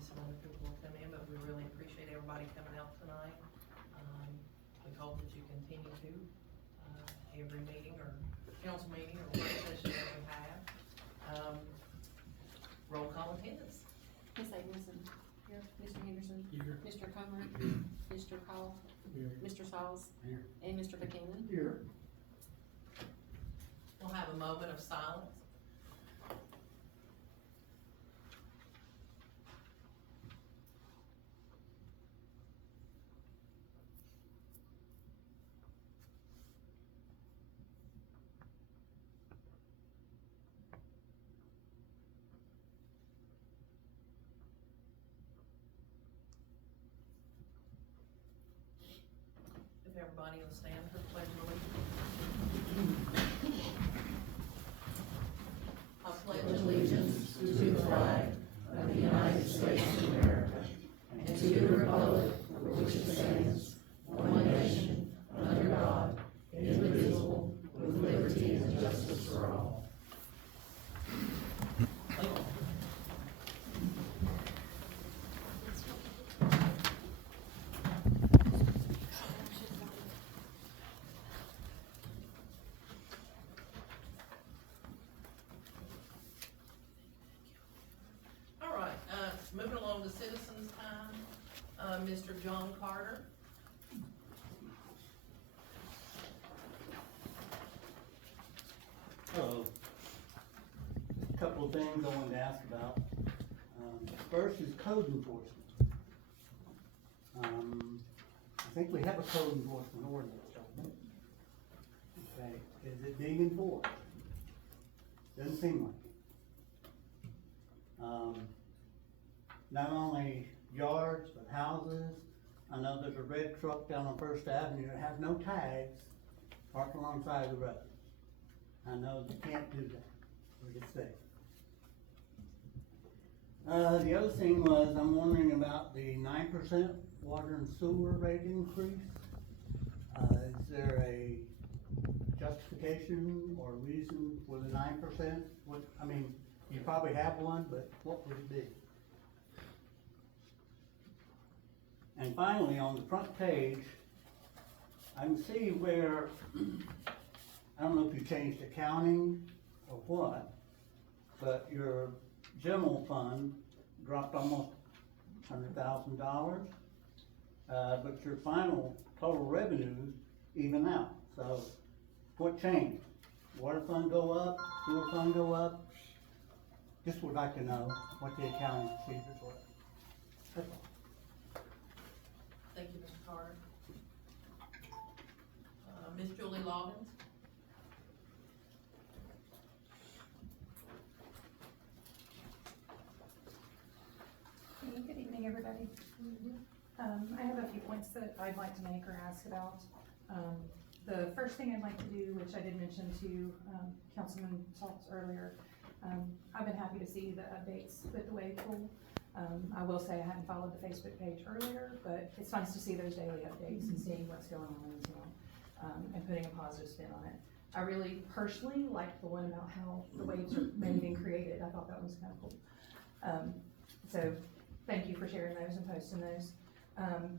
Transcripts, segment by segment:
maybe some other people will come in, but we really appreciate everybody coming out tonight. We hope that you continue to, every meeting or council meeting or work session that we have. Roll call attendance. Ms. Abelson. Here. Mr. Henderson. Here. Mr. Comer. Mr. Call. Here. Mr. Sauls. Here. And Mr. Buchanan. Here. We'll have a moment of silence. If everybody will stand for the pledge of allegiance. I pledge allegiance to the flag of the United States of America and to the republic for which it stands, one nation, under God, indivisible, with liberty and justice for all. Moving along to citizens' time, Mr. John Carter. Hello. Just a couple of things I wanted to ask about. First is code enforcement. I think we have a code enforcement ordinance, don't we? Okay, is it being enforced? Doesn't seem like it. Not only yards, but houses. I know there's a red truck down on First Avenue that has no tags, parked alongside the road. I know you can't do that, we get safe. The other thing was, I'm wondering about the 9% water and sewer rate increase. Is there a justification or reason for the 9%? What, I mean, you probably have one, but what would it be? And finally, on the front page, I can see where, I don't know if you changed accounting or what, but your general fund dropped almost $100,000. But your final total revenues even out. So what changed? Water fund go up, sewer fund go up? Just would like to know what the accounting procedures were. That's all. Thank you, Mr. Carter. Ms. Julie Loggins. Good evening, everybody. I have a few points that I'd like to make or ask about. The first thing I'd like to do, which I did mention to Councilman Saltz earlier, I've been happy to see the updates with the wave pool. I will say I hadn't followed the Facebook page earlier, but it's nice to see those daily updates and seeing what's going on as well, and putting a positive spin on it. I really personally liked the one about how the waves are made and created. I thought that was kind of cool. So thank you for sharing those and posting those.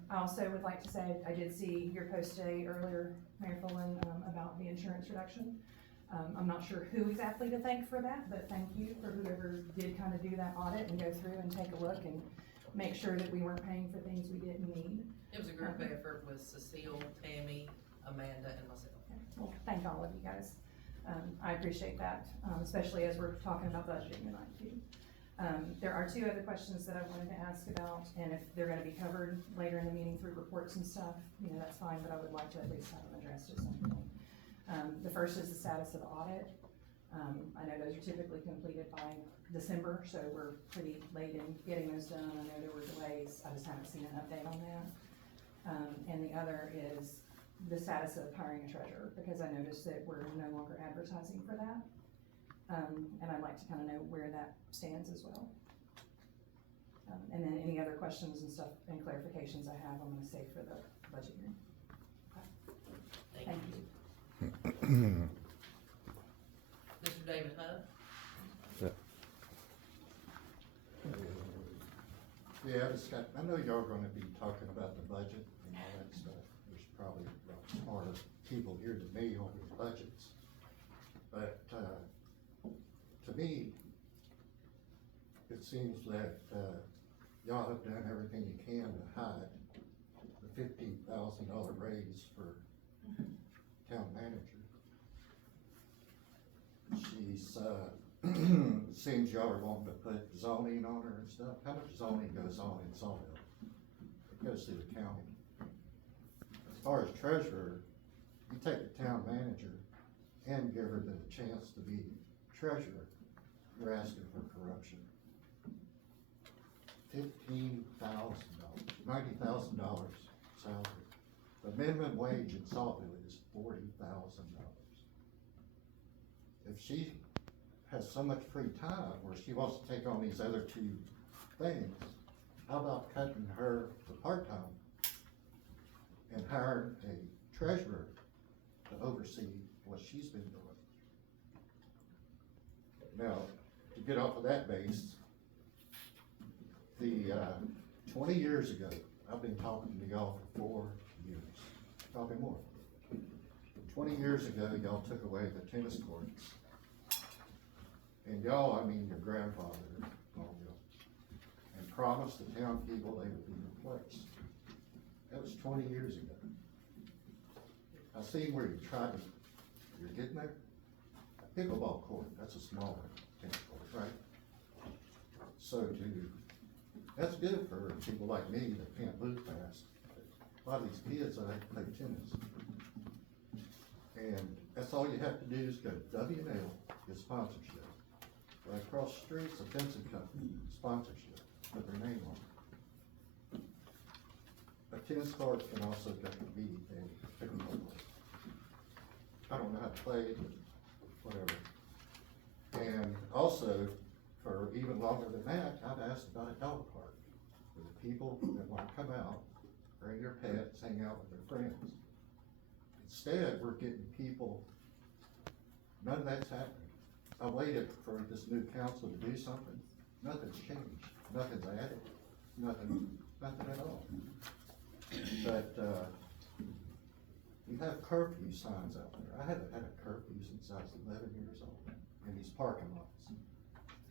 I also would like to say, I did see your post today earlier, Mayor Fullen, about the insurance reduction. I'm not sure who exactly to thank for that, but thank you for whoever did kind of do that audit and go through and take a look and make sure that we weren't paying for things we didn't need. It was a group effort with Cecile, Tammy, Amanda, and myself. Okay. Well, thank all of you guys. I appreciate that, especially as we're talking about budgeting tonight too. There are two other questions that I wanted to ask about, and if they're gonna be covered later in the meeting through reports and stuff, you know, that's fine, but I would like to at least have them addressed at some point. The first is the status of the audit. I know those are typically completed by December, so we're pretty late in getting those done. I know there were delays, I just haven't seen an update on that. And the other is the status of hiring a treasurer, because I noticed that we're no longer advertising for that. And I'd like to kind of know where that stands as well. And then any other questions and stuff and clarifications I have, I'm gonna save for the budget hearing. Okay. Thank you. Mr. David Huff. Yeah, I know y'all are gonna be talking about the budget and all that stuff. There's probably a lot smarter people here than me on these budgets. But, to me, it seems that, y'all have done everything you can to hide the $15,000 raise for town manager. She's, it seems y'all are wanting to put zoning on her and stuff. How much zoning goes on in Saltville? It goes through the county. As far as treasurer, you take the town manager and give her the chance to be treasurer, you're asking for corruption. $15,000, $90,000 salary. The minimum wage in Saltville is $40,000. If she has so much free time where she wants to take on these other two things, how about cutting her to part-time and hiring a treasurer to oversee what she's been doing? Now, to get off of that base, 20 years ago, I've been talking to y'all for 4 years, probably more. 20 years ago, y'all took away the tennis courts. And y'all, I mean your grandfather, all y'all, and promised the town people they would be replaced. That was 20 years ago. I seen where you tried to, you're getting there? A pickleball court, that's a smaller tennis court, right? So that's good for people like me that can't move fast. A lot of these kids that like to play tennis. And that's all you have to do is go to W&L, get sponsorship. Right across the street's a fencing company, sponsorship, put their name on it. A tennis court can also be a pickleball court. I don't know how to play it, but whatever. And also, for even longer than that, I've asked about a dog park for the people that want to come out, bring their pets, hang out with their friends. Instead, we're getting people, none of that's happening. I waited for this new council to do something, nothing's changed, nothing's added, nothing at all. But, we have curfew signs out there. I haven't had a curfew since I was 11 years old in these parking lots.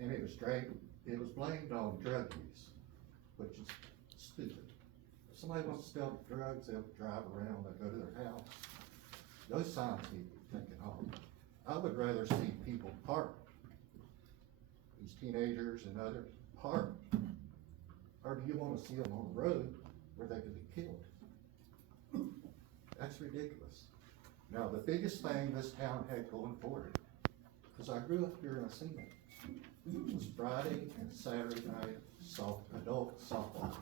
And it was blamed on drug use, which is stupid. If somebody wants to sell drugs, they'll drive around, they'll go to their house. Those signs need to be taken off. I would rather see people park, these teenagers and others park, or do you wanna see them on the road where they could be killed? That's ridiculous. Now, the biggest thing this town had going for it, cause I grew up here and I seen it, was Friday and Saturday night adult softball.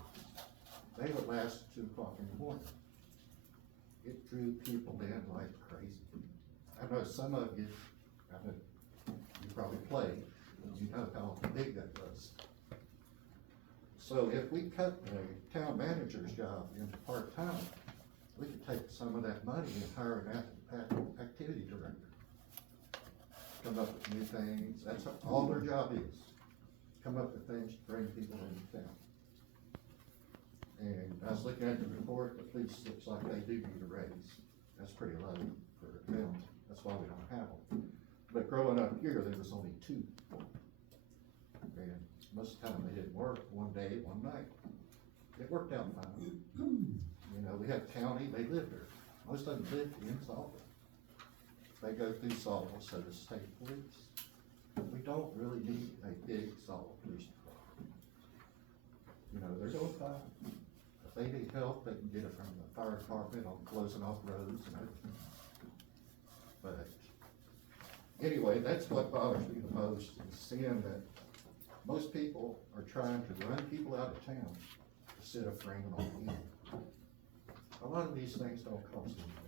They would last 2 o'clock in the morning. It drew people in like crazy. I know some of you, you probably played, and you know how big that was. So if we cut the town manager's job into part-time, we could take some of that money and hire an activity director. Come up with new things, that's all their job is. Come up with things to bring people into town. And I was looking at the report, the police looks like they do need a raise. That's pretty low for a town. That's why we don't have them. But growing up here, there was only 2. And most of the time they didn't work one day, one night. It worked out fine. You know, we have county, they live there. Most of them live in Saltville. They go through Saltville, so does state police. We don't really need a big Saltville police department. You know, they're doing fine. If they need help, they can get it from the fire department on closing off roads and everything. But anyway, that's what bothers me the most, is seeing that most people are trying to run people out of town instead of bringing them in. A lot of these things don't cost anything.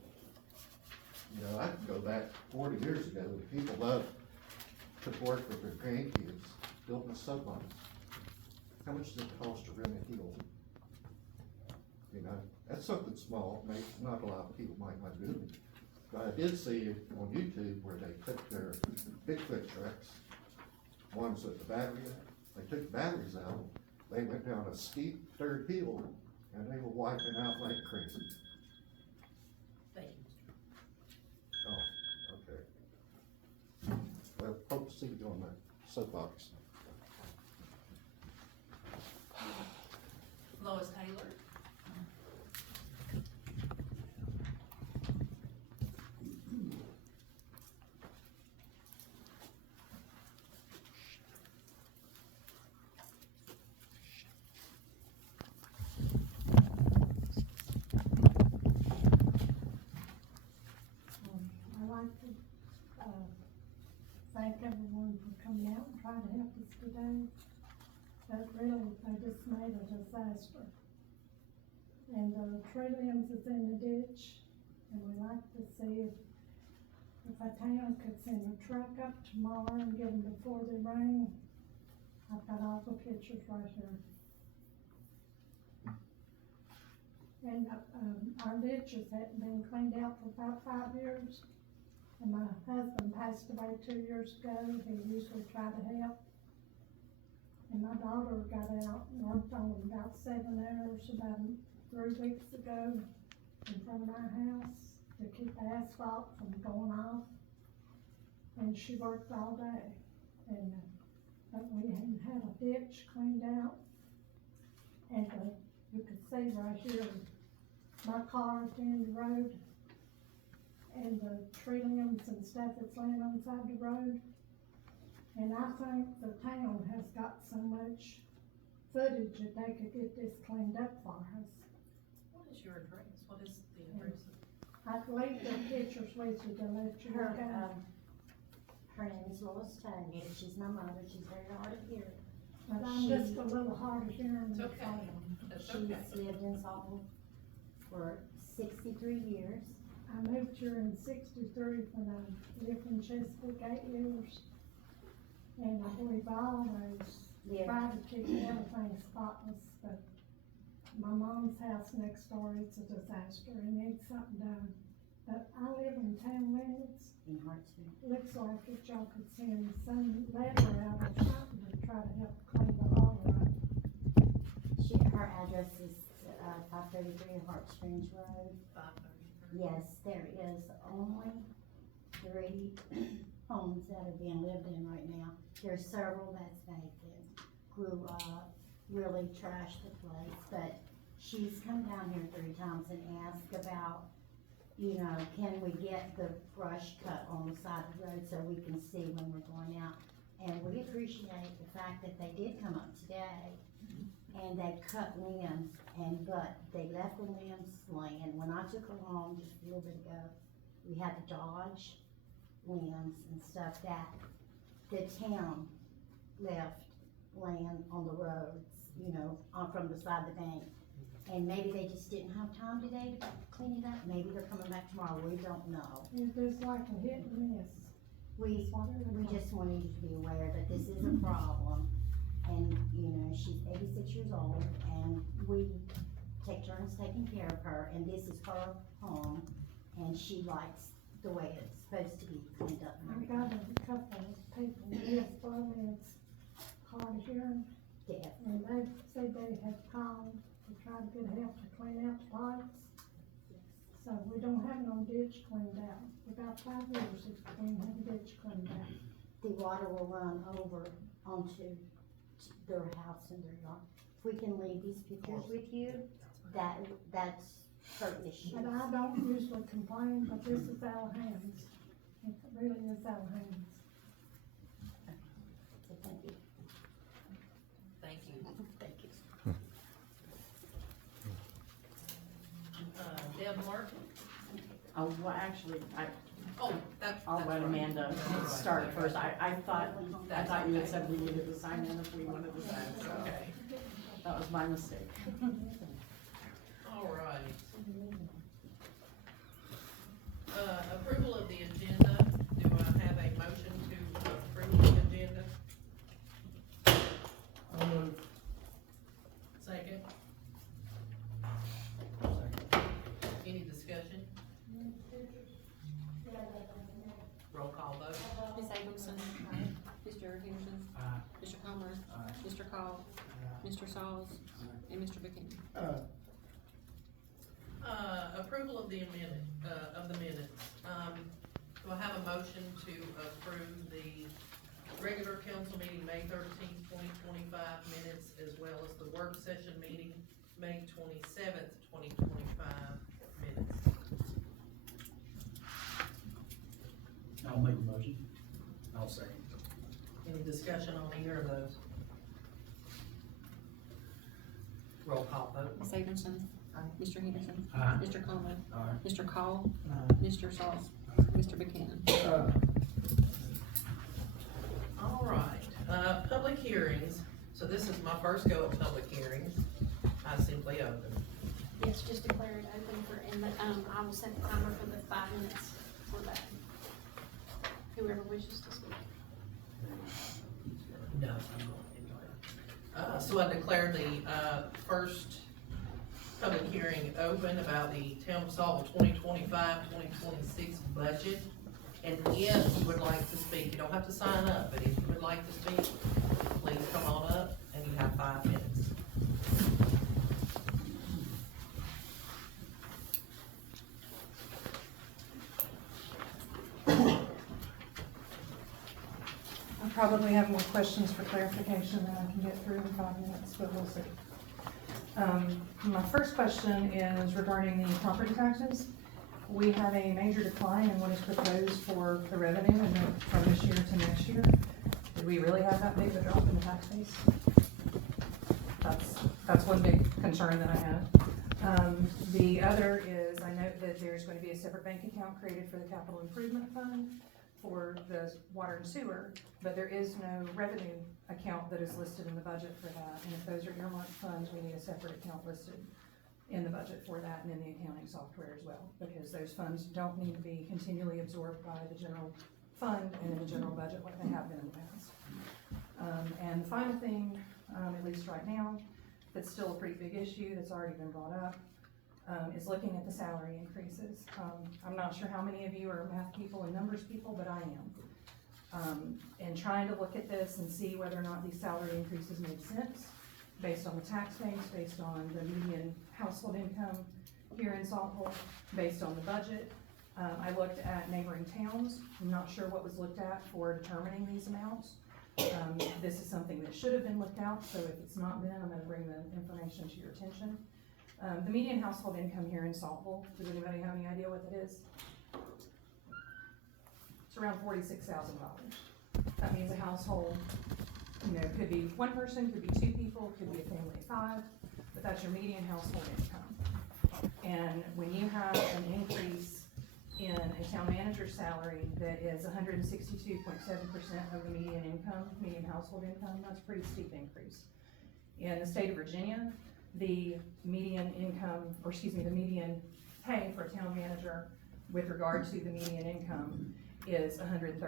You know, I can go back 40 years ago when people loved to work with their grandkids, building a sublines. How much does it cost to rent a hill? You know, that's something small, maybe not a lot of people might not do it. But I did see on YouTube where they took their Bigfoot trucks, ones with the battery in it, they took the batteries out, They went down a steep third hill and they were wiping out like crazy. Thank you. Oh, okay. Well, hope to see you on the soapbox. Lois Taylor. I'd like to, thank everyone for coming out and trying to help us today. But really, they just made a disaster. And, tree limbs is in the ditch, and we'd like to see if a town could send a truck up tomorrow and get them before the rain. I've got all the pictures right here. And, our ditches hadn't been cleaned out for about 5 years. And my husband passed away 2 years ago. He usually tried to help. And my daughter got out and worked on about 7 hours about 3 weeks ago in front of my house to keep the asphalt from going off. And she worked all day. And, but we hadn't had a ditch cleaned out. And, you could see right here, my car at the end of the road, and the tree limbs and stuff that's laying on the side of the road. And I think the town has got so much footage that they could get this cleaned up for us. What is your address? What is the address? I'd leave the pictures with you to let you Her, look at. her name is Lois Taylor. She's my mother. She's very hard of hearing. But I'm just a little hard of hearing. It's okay. That's She's okay. lived in Saltville for 63 years. I moved here in 63 when I lived in Chesapeake 8 years. And we've always Yeah. tried to keep everything spotless, but my mom's house next door, it's a disaster, it needs something done. But I live in town limits, In Hartsville. looks like if y'all could send some letter out or something to try to help clean the hall up. Her address is 533 Hart Springs Road. 533. Yes, there is only 3 homes that are being lived in right now. There's several that's vacant, grew up, really trashed the place, but she's come down here 3 times and asked about, you know, can we get the brush cut on the side of the road so we can see when we're going out? And we appreciate the fact that they did come up today and they cut limbs, but they left the limbs laying. When I took her home just a little bit ago, we had to dodge limbs and stuff that the town left laying on the roads, you know, from the side of the bank. And maybe they just didn't have time today to clean it up. Maybe they're coming back tomorrow. We don't know. It's just like a hit and miss. We just wanted you to be aware that this is a problem. And, you know, she's 86 years old and we take turns taking care of her, and this is her home and she likes the way it's supposed to be cleaned up. I got a couple of people with it's hard of hearing, Deaf. and they said they had called to try to get help to clean out the pipes. So we don't have no ditch cleaned out. About 5 years since we had a ditch cleaned out. The water will run over onto their house and their yard. If we can leave these pictures with you, that's her issue. But I don't usually complain, but this is out of hands. It really is out of hands. So thank you. Thank you. Thank you. Deb Martin? Oh, well, actually, Oh, that's. I'll that's let right. Amanda start first. I thought you had said we needed to sign in if we wanted to sign, so Okay, that was my mistake. all right. Approval of the agenda. Do I have a motion to approve the agenda? Second? Any discussion? Roll call vote. Ms. Abramson? Mr. Henderson? Mr. Comer? Mr. Call? Mr. Sauls, and Mr. Buchanan. Approval of the minutes. Do I have a motion to approve the regular council meeting, May 13th, 2025 minutes, as well as the work session meeting, May 27th, 2025 minutes? I'll make a motion. I'll second. Any discussion on either of those? Roll call vote. Ms. Abramson. Mr. Henderson. Aye. Mr. Conley. Aye. Mr. Call. Aye. Mr. Sauls. Mr. Buchanan. All right, public hearings. So this is my first go at public hearings. I simply open. Yes, just declare it open for, and, I will set the timer for the 5 minutes for that. Whoever wishes to speak. No. So I declare the, first public hearing open about the Town of Saltville 2025-2026 budget. And if you would like to speak, you don't have to sign up, but if you would like to speak, please come on up, and you have 5 minutes. I probably have more questions for clarification than I can get through in 5 minutes, but we'll see. My first question is regarding the property taxes. We have a major decline in what is proposed for the revenue from this year to next year. Did we really have that big of a drop in the tax base? That's one big concern that I have. The other is, I note that there's going to be a separate bank account created for the capital improvement fund for the water and sewer, but there is no revenue account that is listed in the budget for that. And if those are earmarked funds, we need a separate account listed in the budget for that and in the accounting software as well, because those funds don't need to be continually absorbed by the general fund and in the general budget like they have been in the past. And the final thing, at least right now, that's still a pretty big issue that's already been brought up, is looking at the salary increases. I'm not sure how many of you are math people and numbers people, but I am. And trying to look at this and see whether or not these salary increases make sense based on the tax base, based on the median household income here in Saltville, based on the budget. I looked at neighboring towns. I'm not sure what was looked at for determining these amounts. This is something that should have been looked at, so if it's not been, I'm gonna bring the information to your attention. The median household income here in Saltville, does anybody have any idea what that is? It's around $46,000. That means a household, could be one person, could be two people, could be a family of 5, but that's your median household income. And when you have an increase in a town manager's salary that is 162.7% of the median income, median household income, that's a pretty steep increase. In the state of Virginia, the median income, the median pay for a town manager with regard to the median income is 130%.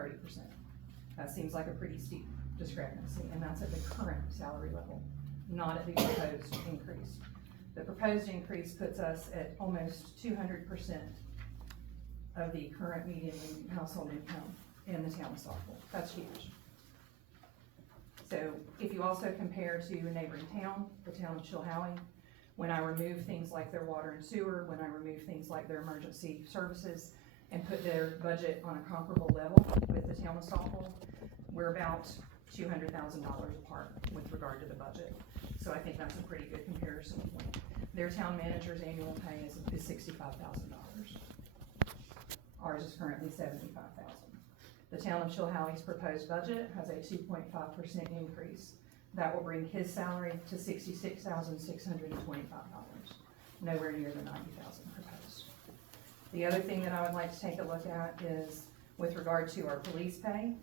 That seems like a pretty steep discrepancy, and that's at the current salary level, not at the proposed increase. The proposed increase puts us at almost 200% of the current median household income in the town of Saltville. That's huge. So if you also compare to a neighboring town, the town of Chilhowie, when I remove things like their water and sewer, when I remove things like their emergency services, and put their budget on a comparable level with the town of Saltville, we're about $200,000 apart with regard to the budget. So I think that's a pretty good comparison point. Their town manager's annual pay is $65,000. Ours is currently $75,000. The town of Chilhowie's proposed budget has a 2.5% increase. That will bring his salary to $66,625, nowhere near the $90,000 proposed. The other thing that I would like to take a look at is with regard to our police pay.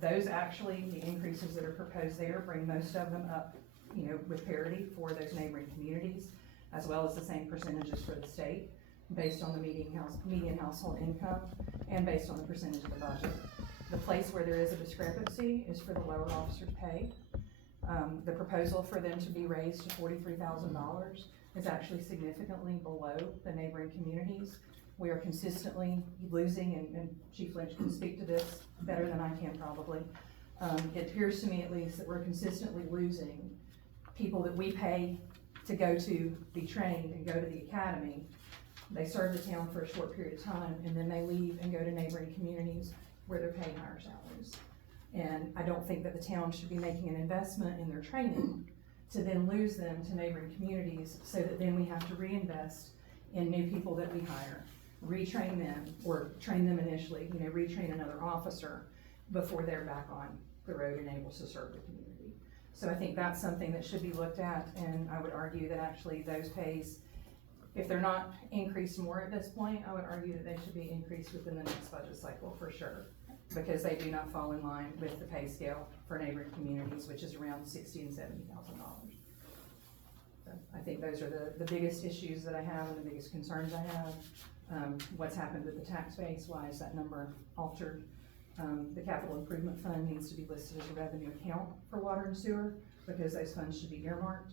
Those actually, the increases that are proposed there bring most of them up, with parity for those neighboring communities, as well as the same percentages for the state, based on the median household income, and based on the percentage of the budget. The place where there is a discrepancy is for the lower officers' pay. The proposal for them to be raised to $43,000 is actually significantly below the neighboring communities. We are consistently losing, and Chief Lynch can speak to this better than I can probably. It appears to me at least that we're consistently losing people that we pay to go to be trained and go to the academy, they serve the town for a short period of time, and then they leave and go to neighboring communities where they're paid higher salaries. And I don't think that the town should be making an investment in their training to then lose them to neighboring communities, so that then we have to reinvest in new people that we hire, retrain them, or train them initially, retrain another officer before they're back on the road and able to serve the community. So I think that's something that should be looked at, and I would argue that actually those pays, if they're not increased more at this point, I would argue that they should be increased within the next budget cycle for sure, because they do not fall in line with the pay scale for neighboring communities, which is around $60,000 and $70,000. So I think those are the biggest issues that I have and the biggest concerns I have. What's happened with the tax base? Why is that number altered? The capital improvement fund needs to be listed as a revenue account for water and sewer, because those funds should be earmarked.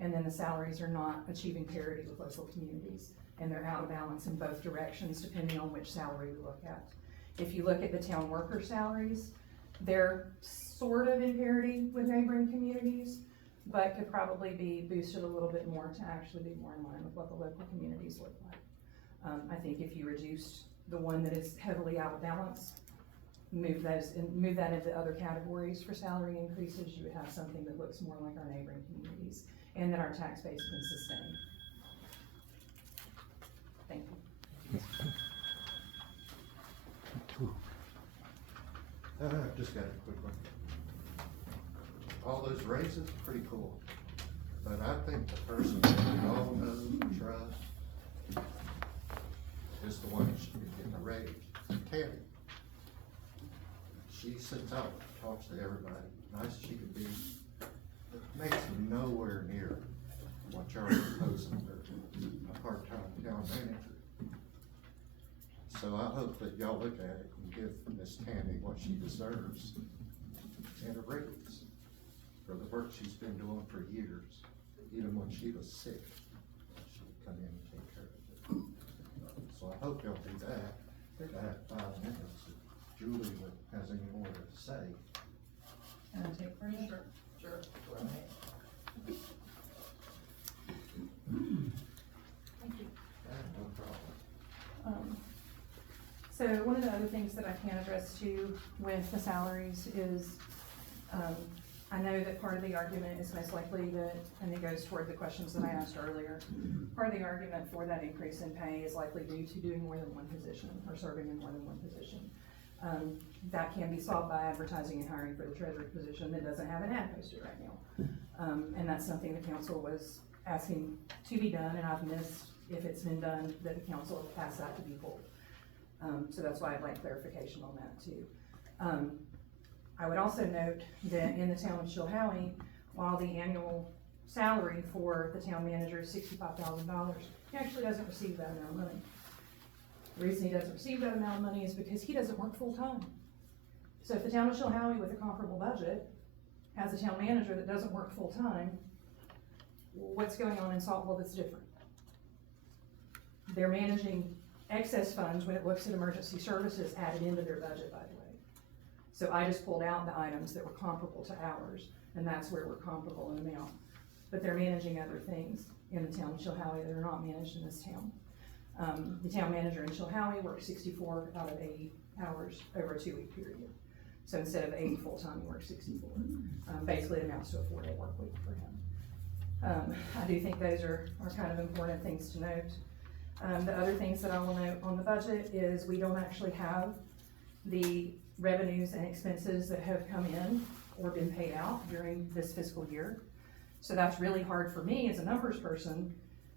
And then the salaries are not achieving parity with local communities, and they're out of balance in both directions depending on which salary we look at. If you look at the town worker salaries, they're sort of in parity with neighboring communities, but could probably be boosted a little bit more to actually be more in line with what the local communities look like. I think if you reduced the one that is heavily out of balance, move that into other categories for salary increases, you would have something that looks more like our neighboring communities and that our tax base can sustain. Thank you. I've just got a quick one. All those raises, pretty cool. But I think the person that we all know and trust is the one that should be getting a raise, Tammy. She sits out, talks to everybody, nice as she can be, but makes nowhere near what y'all are proposing for a part-time town manager. So I hope that y'all look at it and give Miss Tammy what she deserves and a raise for the work she's been doing for years. Even when she was sick, she would come in and take care of it. So I hope y'all do that. I think I have 5 minutes. If Julie has any more to say. Can I take for you? Sure, go ahead. Thank you. No problem. So one of the other things that I can address too with the salaries is, I know that part of the argument is most likely that, and it goes toward the questions that I asked earlier, part of the argument for that increase in pay is likely due to doing more than one position or serving in more than one position. That can be solved by advertising and hiring for the treasurer position that doesn't have an ad posted right now. And that's something the council was asking to be done, and I've missed, if it's been done, that the council asked that to be pulled. So that's why I'd like clarification on that too. I would also note that in the town of Chilhowie, while the annual salary for the town manager is $65,000, he actually doesn't receive that amount of money. The reason he doesn't receive that amount of money is because he doesn't work full-time. So if the town of Chilhowie with a comparable budget has a town manager that doesn't work full-time, what's going on in Saltville that's different? They're managing excess funds when it looks at emergency services added into their budget, by the way. So I just pulled out the items that were comparable to ours, and that's where we're comparable in amount. But they're managing other things in the town of Chilhowie that are not managed in this town. The town manager in Chilhowie works 64 out of 80 hours over a 2-week period. So instead of 80 full-time, he works 64. Basically, it amounts to a 4-day work week for him. I do think those are kind of important things to note. The other things that I will note on the budget is we don't actually have the revenues and expenses that have come in or been paid out during this fiscal year. So that's really hard for me as a numbers person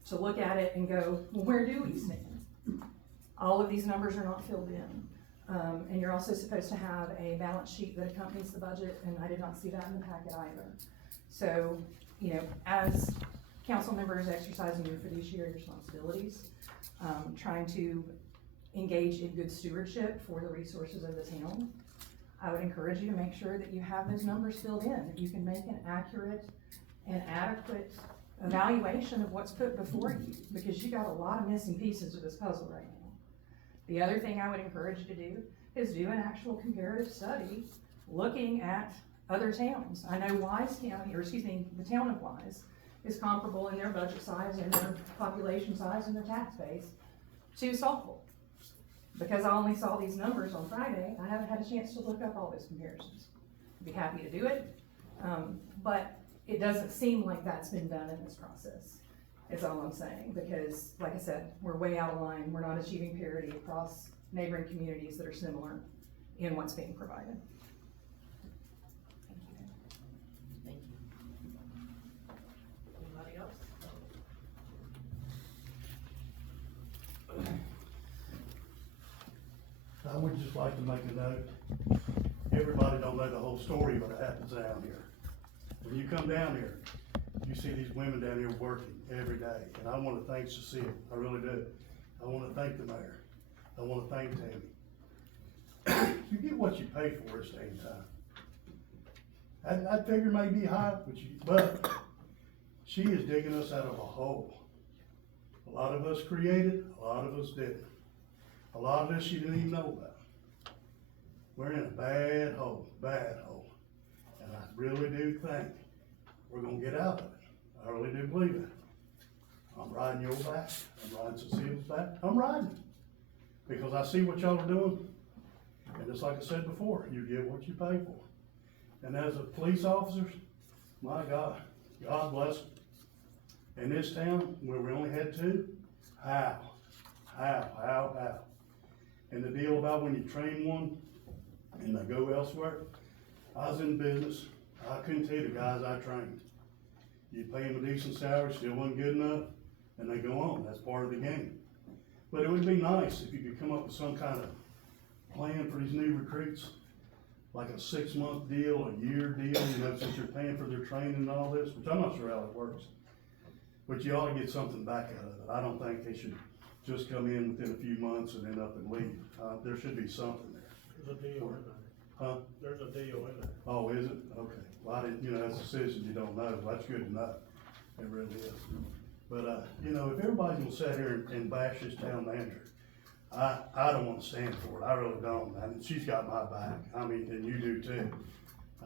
to look at it and go, well, where do we stand? All of these numbers are not filled in. And you're also supposed to have a balance sheet that accompanies the budget, and I did not see that in the packet either. So, as council members exercising your fiduciary responsibilities, trying to engage in good stewardship for the resources of the town, I would encourage you to make sure that you have those numbers filled in, that you can make an accurate and adequate evaluation of what's put before you, because you got a lot of missing pieces of this puzzle right now. The other thing I would encourage you to do is do an actual comparative study looking at other towns. I know Wise County, or excuse me, the town of Wise is comparable in their budget size and their population size and their tax base to Saltville. Because I only saw these numbers on Friday, I haven't had a chance to look up all those comparisons. I'd be happy to do it, but it doesn't seem like that's been done in this process, is all I'm saying, because, like I said, we're way out of line, we're not achieving parity across neighboring communities that are similar in what's being provided. Thank you. Anybody else? I would just like to make a note, everybody don't know the whole story of what happens down here. When you come down here, you see these women down here working every day, and I wanna thank Cecile, I really do. I wanna thank the mayor, I wanna thank Tammy. You get what you pay for this day and time. That figure may be high, but she is digging us out of a hole. A lot of us created, a lot of us didn't. A lot of this you didn't even know about. We're in a bad hole, and I really do think we're gonna get out of it. I really do believe it. I'm riding your back, I'm riding Cecile's back, I'm riding. Because I see what y'all are doing, and just like I said before, you get what you pay for. And as a police officers, my God, God bless them. In this town, where we only had two, how? And the deal about when you train one and they go elsewhere, I was in business, I couldn't tell you the guys I trained. You pay them a decent salary, still wasn't good enough, and they go on, that's part of the game. But it would be nice if you could come up with some kind of plan for these new recruits, like a 6-month deal, a year deal, you know, since you're paying for their training and all this, which I'm not sure how it works. But you ought to get something back out of it. I don't think they should just come in within a few months and end up and leave. There should be something there. There's a deal in there. Huh? There's a deal in there. Oh, is it? Okay. Well, I didn't, you know, that's a citizen you don't know. That's good to know. It really is. But, you know, if everybody's gonna sit here and bash this town manager, I don't wanna stand for it. I really don't. And she's got my back. I mean, and you do too.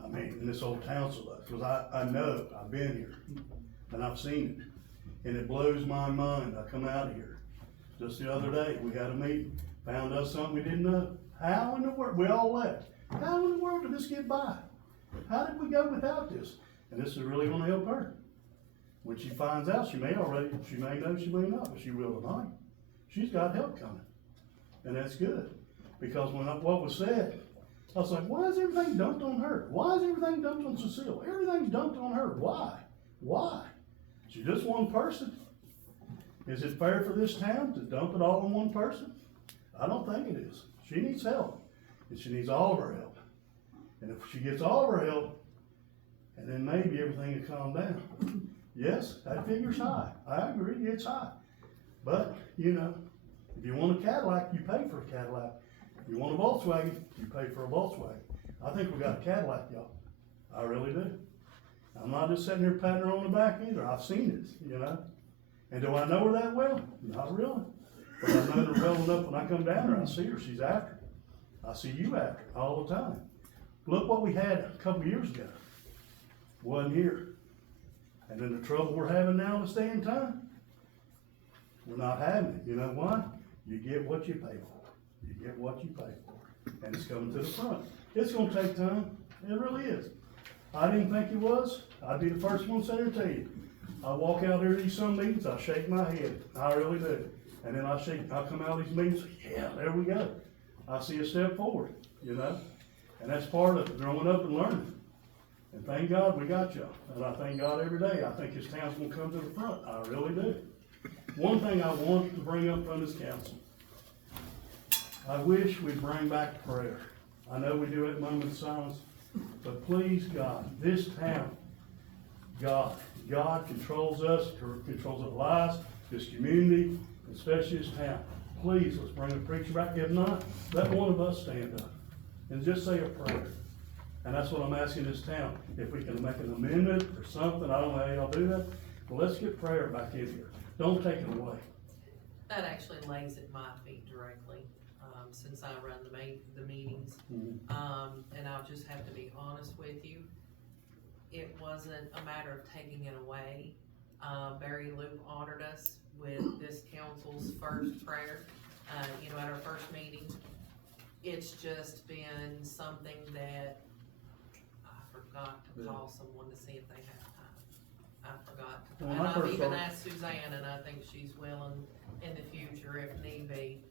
I mean, and this old council does, cause I know, I've been here and I've seen it. And it blows my mind. I come out of here. Just the other day, we had a meeting, found out something we didn't know. How in the world, we all left. How in the world did this get by? How did we go without this? And this is really gonna help her. When she finds out, she may know, she may not, but she will tonight. She's got help coming. And that's good. Because when what was said, I was like, why is everything dumped on her? Why is everything dumped on Cecile? Everything's dumped on her. Why? Why? She's just one person. Is it fair for this town to dump it all on one person? I don't think it is. She needs help, and she needs all of her help. And if she gets all of her help, and then maybe everything will calm down. Yes, that figure's high. I agree, it's high. But, you know, if you want a Cadillac, you pay for a Cadillac. If you want a Volkswagen, you pay for a Volkswagen. I think we got a Cadillac, y'all. I really do. I'm not just sitting here patting her on the back either. I've seen it, you know. And do I know her that well? Not really. But I know her well enough when I come down there, I see her, she's after me. I see you after her all the time. Look what we had a couple years ago. Wasn't here. And then the trouble we're having now this day and time, we're not having it. You know why? You get what you pay for. You get what you pay for. And it's coming to the front. It's gonna take time. It really is. I didn't think it was. I'd be the first one to sit there and tell you. I walk out here to these some meetings, I shake my head. I really do. And then I come out of these meetings, yeah, there we go. I see a step forward, you know? And that's part of growing up and learning. And thank God we got y'all. And I thank God every day. I think this town's gonna come to the front. I really do. One thing I want to bring up from this council. I wish we'd bring back prayer. I know we do it at moment of silence, but please God, this town, God controls us, controls our lives, this community, especially this town. Please, let's bring a preacher back. If not, let one of us stand up and just say a prayer. And that's what I'm asking this town. If we can make an amendment or something, I don't know how y'all do that, but let's get prayer back in here. Don't take it away. That actually lays at my feet directly, since since I run the meetings. Mhm. And I'll just have to be honest with you. It wasn't a matter of taking it away. Barry Loop honored us with this council's first prayer, at our first meeting. It's just been something that I forgot to call someone to see if they have time. I forgot. When And I I've first even started- asked Suzanne, and I think she's willing in the future if need be.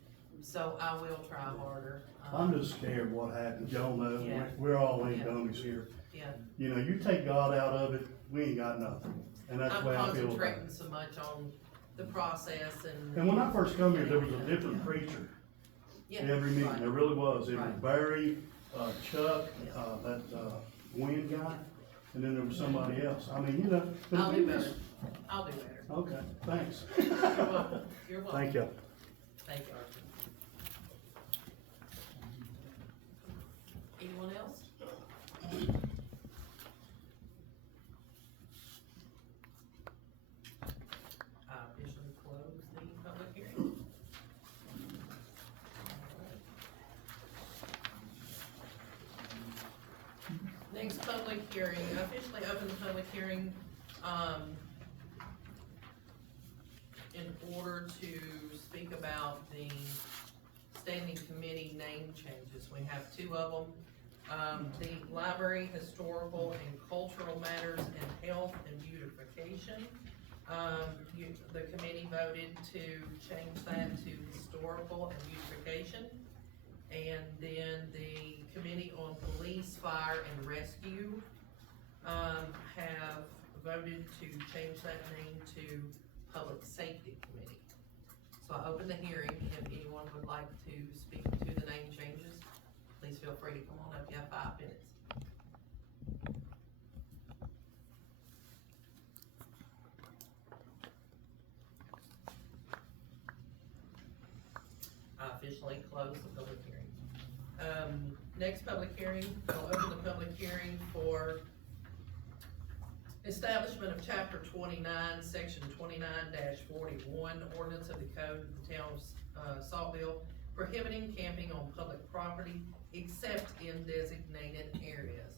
So I will try harder. I'm just scared what happens, y'all know, Yeah. we're all in Yeah. dummies here. Yeah, You know, you take God out of it, we ain't got nothing, and that's the I'm way I feel about concentrating it. so much on the process and. And when I first come here, there was a different preacher Yeah, every meeting, right. there really was, it was Right. Barry, Chuck, that, Wynn guy, and then there was somebody else, I mean, but I'll if do we better. just- I'll do better. Okay, thanks. You're welcome. You're welcome. Thank you. Thank you, Arthur. Anyone else? I officially close the public hearing. Next public hearing, I officially open the public hearing, in order to speak about the standing committee name changes. We have two of them. The library, historical and cultural matters, and health and beautification. The committee voted to change that to historical and beautification. And then the committee on police, fire, and rescue, have voted to change that name to public safety committee. So I open the hearing. If anyone would like to speak to the name changes, please feel free to come on up. You have 5 minutes. I officially close the public hearing. Next public hearing, I'll open the public hearing for establishment of chapter 29, section 29-41, ordinance of the code of the town of Saltville, prohibiting camping on public property except in designated areas.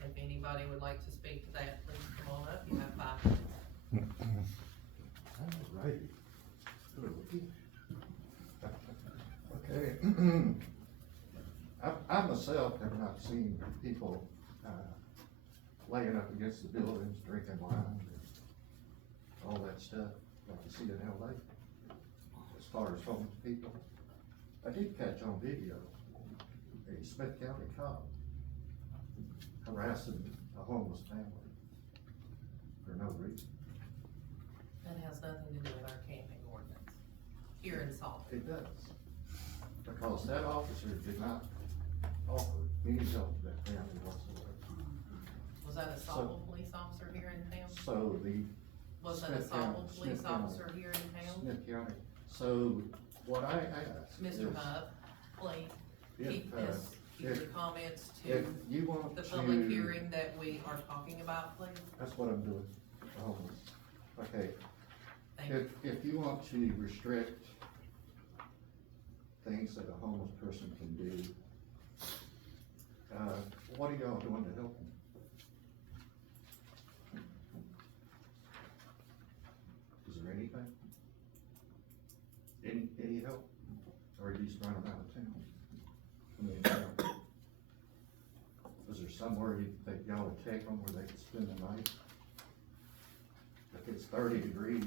If anybody would like to speak to that, please come on up. You have 5 minutes. All right. Okay. I myself have not seen people, laying up against the buildings, drinking wine, and all that stuff, like you see in LA. As far as homeless people, I did catch on video a Smith County cop harassing a homeless family for no reason. That has nothing to do with our camping ordinance here in Saltville. It does, because that officer did not offer any help to that family whatsoever. Was that a Saltville police officer here in town? So the Was that a Smith County- Saltville police Smith County- officer here in town? Smith County, so what I asked is, Mr. Hub, please, keep if, this, keep your if- comments if to you want the to. public hearing that we are talking about, please. That's what I'm doing, the homeless. Okay, Thank you. if you want to restrict things that a homeless person can do, what are y'all doing to help them? Is there anything? Any help? Or are you just running out of town? Is there somewhere that y'all would take them where they could spend the night? If it's 30 degrees,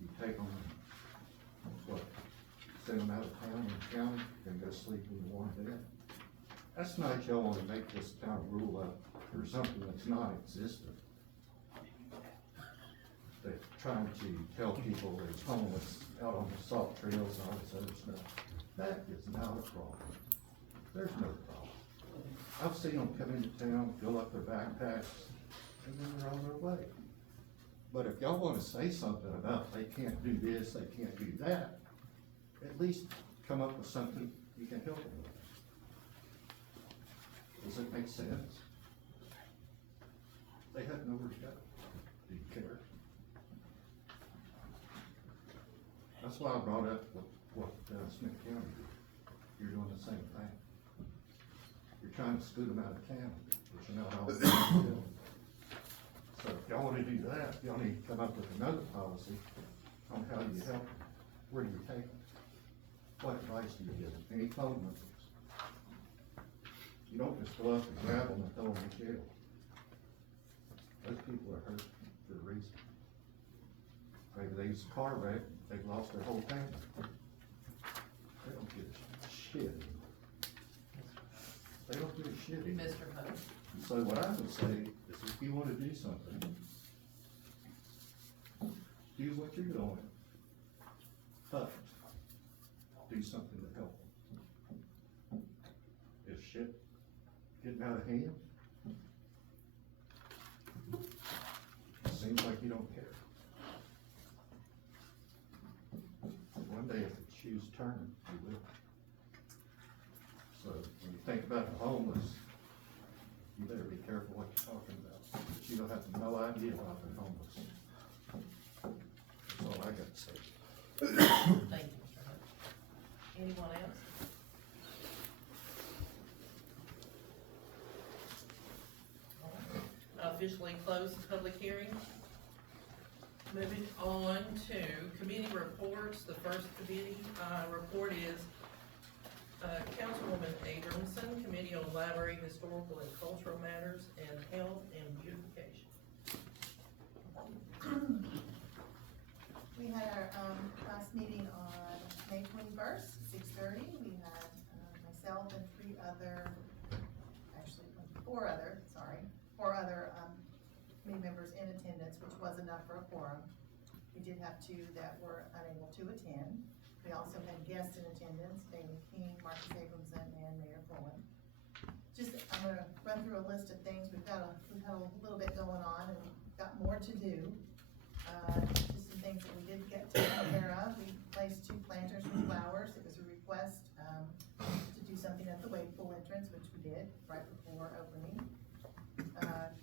you take them, what, send them out of town and county, and go sleep in the warm bed? That's not y'all wanna make this kind of rule up for something that's non-existent. They're trying to tell people there's homeless out on the salt trails and all this other stuff. That is not a problem. There's no problem. I've seen them come into town, fill up their backpacks, and then they're on their way. But if y'all wanna say something about they can't do this, they can't do that, at least come up with something you can help them with. Does it make sense? They have nowhere to go. Do you care? That's why I brought up what Smith County did. You're doing the same thing. trying to scoot them out of town, but you know how it's doing. So if y'all wanna do that, y'all need to come up with another policy on how you help them. Where do you take them? What advice do you give them? Any phone numbers? You don't just go up and grab them and throw them in jail. Those people are hurt for a reason. Maybe they used a car wreck, they've lost their whole family. They don't give a shit. They don't give a shit. Mr. Hunt. So what I would say is if you wanna do something, do what you're doing, but do something to help them. If shit getting out of hand, it seems like you don't care. One day if the shoes turn, you will. So when you think about the homeless, you better be careful what you're talking about. But you don't have no idea about the homeless. That's all I got to say. Thank you, Mr. Hunt. Anyone else? Officially close the public hearing. Moving on to committee reports. The first committee, report is, Councilwoman Abramson, Committee on Library, Historical and Cultural Matters, and Health and Beautification. We had our, last meeting on May 21st, 6:30. We had, myself and four other committee members in attendance, which was enough for a quorum. We did have two that were unable to attend. We also had guests in attendance, David King, Marcus Abramson, and Mayor Pullen. I'm gonna run through a list of things. We've had a little bit going on and got more to do. Just some things that we did get taken care of. We placed 2 planters with flowers. It was a request, to do something at the wave pool entrance, which we did right before opening.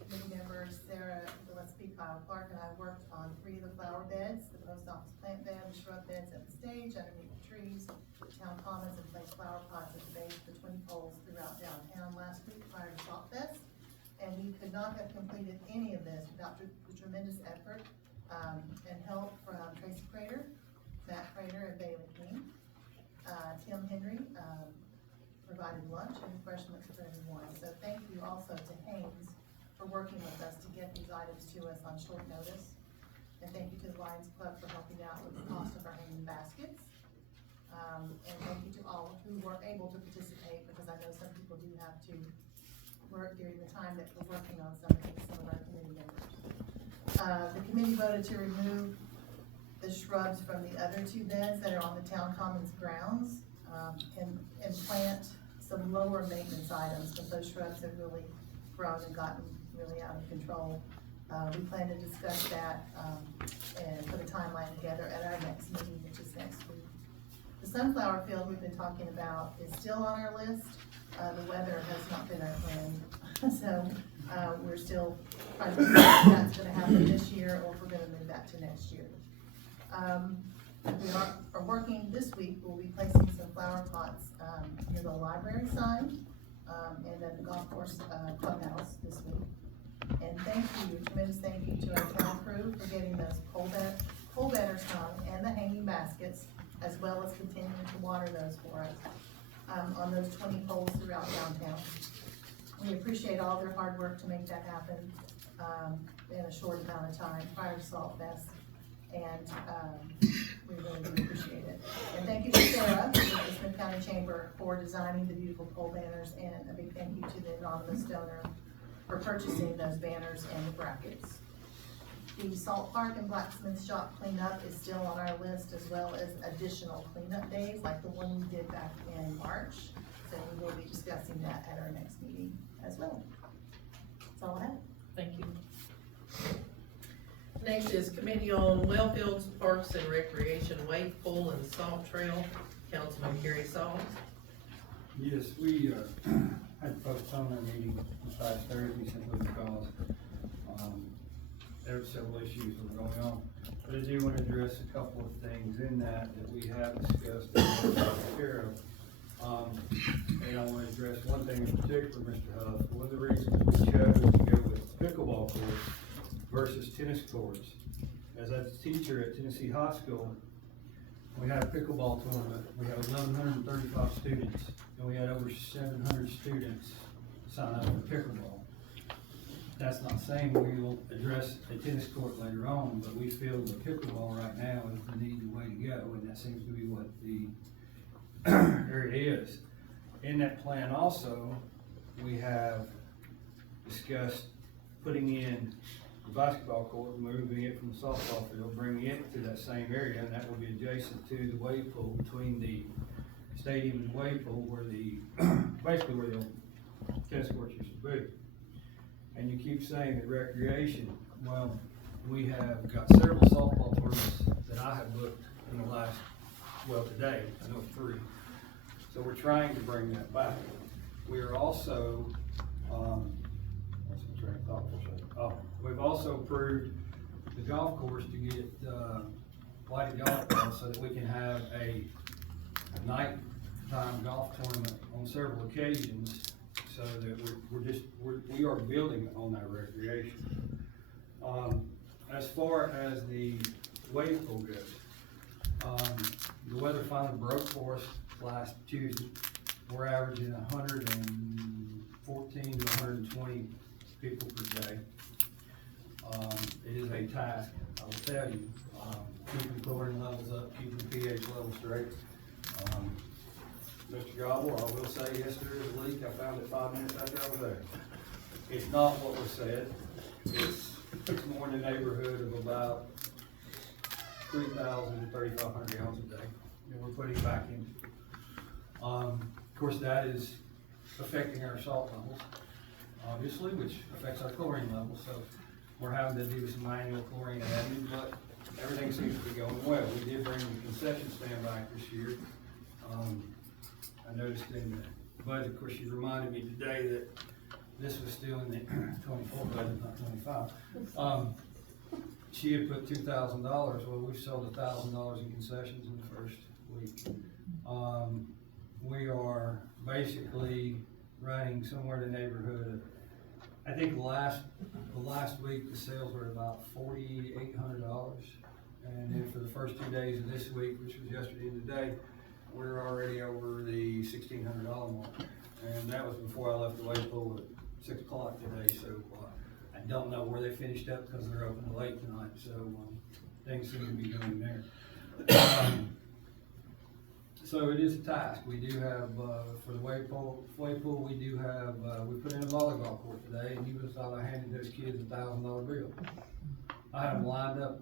Committee members Sarah Gillespie, Kyle Clark, and I worked on 3 of the flower beds, the post office plant bed, the shrub beds at the stage, underneath the trees, the town commons, and placed flower pots at the base between poles throughout downtown last week prior to Shop Fest. And we could not have completed any of this without the tremendous effort, and help from Tracy Prater, Matt Prater, and Bailey King. Tim Henry, provided lunch and refreshments for everyone. So thank you also to Haynes for working with us to get these items to us on short notice. And thank you to the Lions Club for helping out with the cost of our hanging baskets. And thank you to all who were able to participate, because I know some people do have to work during the time that we're working on some of our committee members. The committee voted to remove the shrubs from the other 2 beds that are on the town commons grounds, and plant some lower maintenance items, but those shrubs have really grown and gotten really out of control. We plan to discuss that, and put a timeline together at our next meeting, which is next week. The sunflower field we've been talking about is still on our list. The weather has not been our friend, so, we're still trying to figure out if that's gonna happen this year, or if we're gonna move that to next year. We are working this week. We'll be placing some flower pots, near the library sign, and at the golf course, clubhouse this week. And thank you, tremendous thank you to our town crew for getting those pole banners hung and the hanging baskets, as well as continuing to water those for us, on those 20 poles throughout downtown. We appreciate all their hard work to make that happen, in a short amount of time prior to Salt Fest. And, we really do appreciate it. And thank you to Sarah with the Smith County Chamber for designing the beautiful pole banners, and a big thank you to the anonymous donor for purchasing those banners and the brackets. The Salt Park and Blacksmith Shop cleanup is still on our list, as well as additional cleanup days, like the one we did back in March. So we will be discussing that at our next meeting as well. That's all I have. Thank you. Next is Committee on Wellfields, Parks and Recreation, Wade Pool and Salt Trail, Councilman Gary Saul. Yes, we, had to postpone our meeting this past Thursday simply because, there were several issues that were going on. But I do want to address a couple of things in that we have discussed and taken care of And I wanna address one thing in particular, Mr. Huff. One of the reasons we chose to go with pickleball courts versus tennis courts. As a teacher at Tennessee High School, we had a pickleball tournament. We had 1,135 students, and we had over 700 students sign up for pickleball. That's not saying we will address a tennis court later on, but we feel that pickleball right now is the needed way to go, and that seems to be what the area is. In that plan also, we have discussed putting in the basketball court, moving it from the softball field, bringing it to that same area, and that will be adjacent to the wave pool between the stadium and the wave pool where the, basically where the old tennis courts used to be. And you keep saying that recreation, well, we have got several softball tournaments that I have booked in the last, well, today, I know 3. So we're trying to bring that back. We are also, what's my train of thought for a second? Oh, we've also approved the golf course to get, lighted golf balls so that we can have a nighttime golf tournament on several occasions, so that we are building on that recreation. As far as the wave pool goes, the weather finally broke for us last Tuesday. We're averaging 114 to 120 people per day. It is a task, I will tell you, keeping chlorine levels up, keeping the pH level straight. Mr. Gobble, I will say, yes, there is a leak. I found it 5 minutes after I was there. It's not what was said. It's more in the neighborhood of about 3,000 to 3,500 gallons a day, and we're putting back into it. Of course, that is affecting our salt levels, obviously, which affects our chlorine levels. So we're having to do some manual chlorine adding, but everything seems to be going well. We did bring the concession stand back this year. I noticed in the budget, of course, you reminded me today that this was still in the 24 budget, not 25. She had put $2,000. Well, we've sold $1,000 in concessions in the first week. We are basically running somewhere in the neighborhood of, I think the last week the sales were about $4,800, and then for the first 2 days of this week, which was yesterday and today, we're already over the $1,600 mark, and that was before I left the wave pool at 6 o'clock today. So I don't know where they finished up because they're open late tonight. So things seem to be going there. So it is a task. We do have, for the wave pool, we do have, we put in a volleyball court today, and you would have thought I handed those kids a $1,000 bill. I had them lined up.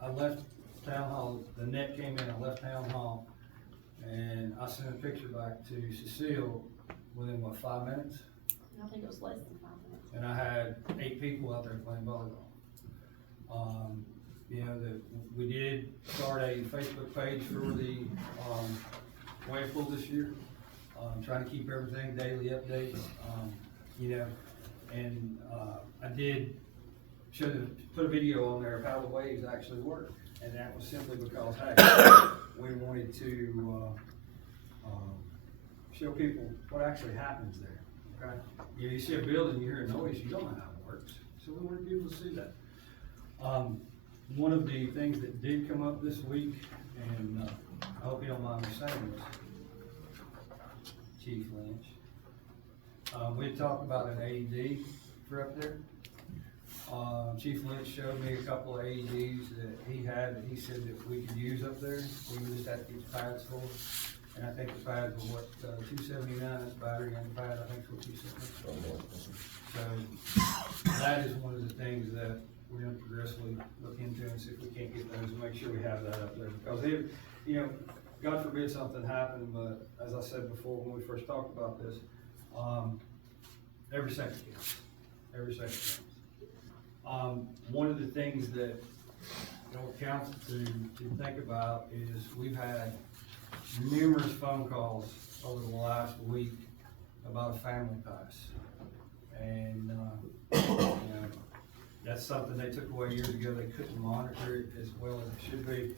I left town hall, the net came in, I left town hall, and I sent a picture back to Cecile within, what, 5 minutes? I think it was less than 5 minutes. And I had 8 people out there playing volleyball. You know, we did start a Facebook page for the wave pool this year. Trying to keep everything daily updates. You know, and I did put a video on there of how the waves actually work, and that was simply because, hey, we wanted to show people what actually happens there. Okay, you see a building, you hear a noise, you don't know how it works, so we wanted people to see that. One of the things that did come up this week, and I hope you don't mind me saying this, Chief Lynch, we talked about an AED for up there. Chief Lynch showed me a couple of AEDs that he had that he said that we could use up there. We would just have to get the pads full. And I think the pads were what, $279, that's battery and the pad, I think is what $279. So that is one of the things that we're gonna progressively look into and see if we can't get those and make sure we have that up there. Because if, you know, God forbid something happened, but as I said before when we first talked about this, every second counts. Every second counts. One of the things that council to think about is we've had numerous phone calls over the last week about a family pass, and you know, that's something they took away years ago. They couldn't monitor it as well as it should be.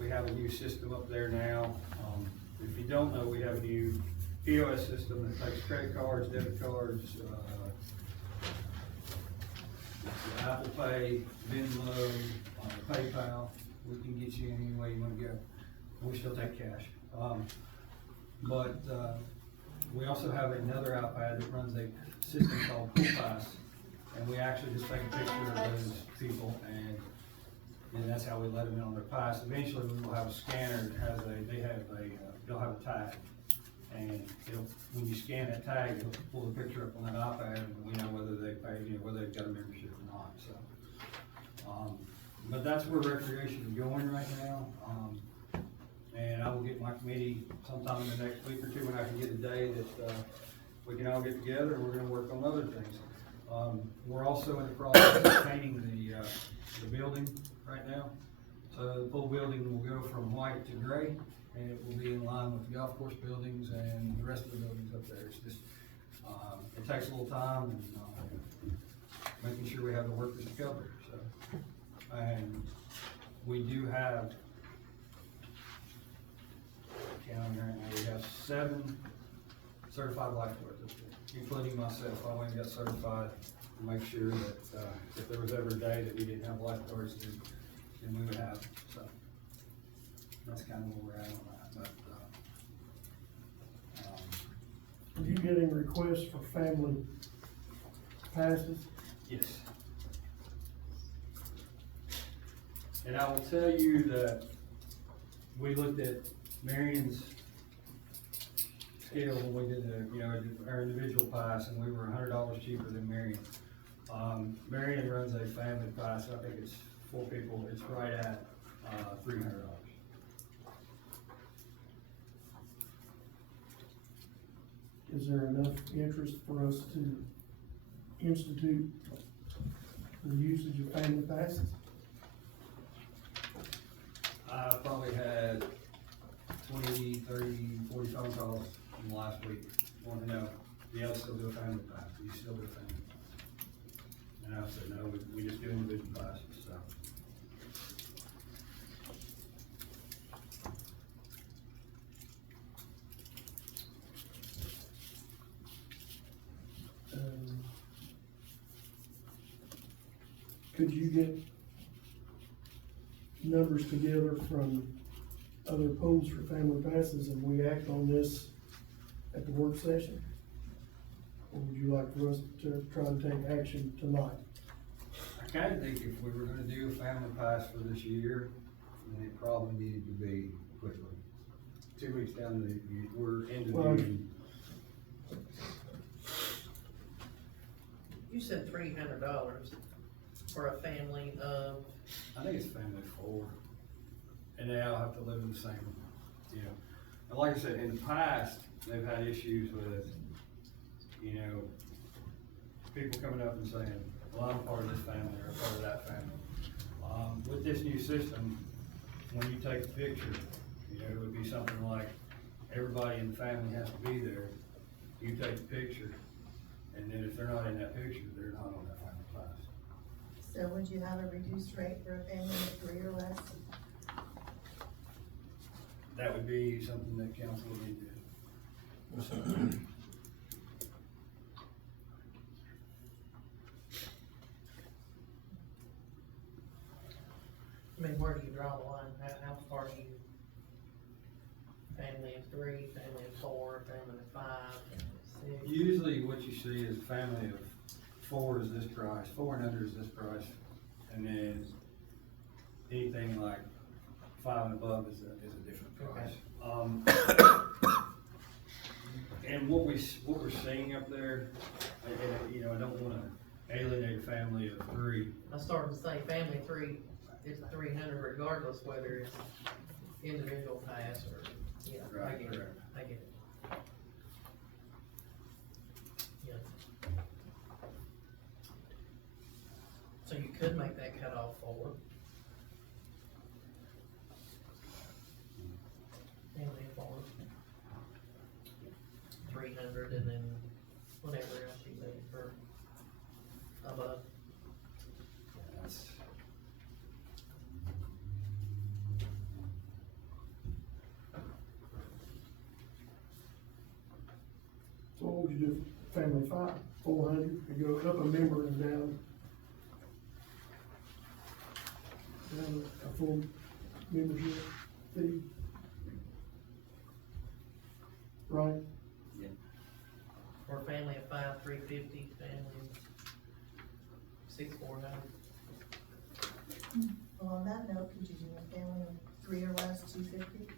We have a new system up there now. If you don't know, we have a new POS system that takes credit cards, debit cards, Apple Pay, Venmo, PayPal. We can get you any way you wanna go. We still take cash. But we also have another iPad that runs a system called Pool Pass. And we actually just take a picture of those people and that's how we let them in on their pass. Eventually, we will have a scanner that has they'll have a tag. And when you scan that tag, it'll pull the picture up on that iPad and we know whether they paid, whether they've got a membership or not, so. But that's where recreation is going right now. And I will get my committee sometime in the next week or two when I can get a day that, we can all get together and we're gonna work on other things. We're also in the process of painting the building right now. So the full building will go from white to gray, and it will be in line with the golf course buildings and the rest of the buildings up there. It's just, it takes a little time and, making sure we have the workers covered, so. And we do have, counting right now, we have 7 certified lifeguards up there, including myself. I went and got certified to make sure that, if there was ever a day that we didn't have lifeguards, then we would have, so. That's kind of where we're at on that, but, Are you getting requests for family passes? yes. And I will tell you that we looked at Marion's scale when we did our individual pass, and we were $100 cheaper than Marion. Marion runs a family pass, I think it's 4 people, it's right at, $300. Is there enough interest for us to institute the usage of family passes? I probably had 20, 30, 40 phone calls in the last week, wanting to know, yeah, I'll still do a family pass, you still do a family pass? And I said, no, we just do individual passes, so. Could you get numbers together from other pools for family passes and we act on this at the work session? Or would you like for us to try to take action tonight? I kinda think if we were gonna do a family pass for this year, then it probably needed to be quickly. 2 weeks down we're into Well, June. You said $300 for a family of, I think it's family of 4, and they all have to live in the same, and like I said, in the past, they've had issues with, people coming up and saying, well, I'm part of this family, or part of that family. With this new system, when you take a picture, it would be something like, everybody in the family has to be there, you take the picture, and then if they're not in that picture, they're not on that family class. So would you have a reduced rate for a family of 3 or less? That would be something that council would need to do. I mean, where do you draw the line? How far do you, family of 3, family of 4, family of 5, family of 6? Usually what you see is a family of 4 is this price, 4 and under is this price, and then anything like 5 and above is a different price. And what we're seeing up there, and I don't wanna alienate a family of 3. I started to say family of 3 is 300 regardless whether it's individual pass or, I Right, get it, correct. I get it. Yeah. So you could make that cutoff 4. Family of 4. 300 and then whatever else you need for above. That's, do family 5, 400, you go up a member and down a full membership fee. Right? For a family of 5, $350, families 6, $400. Well, on that note, could you do a family of 3 or less, $250?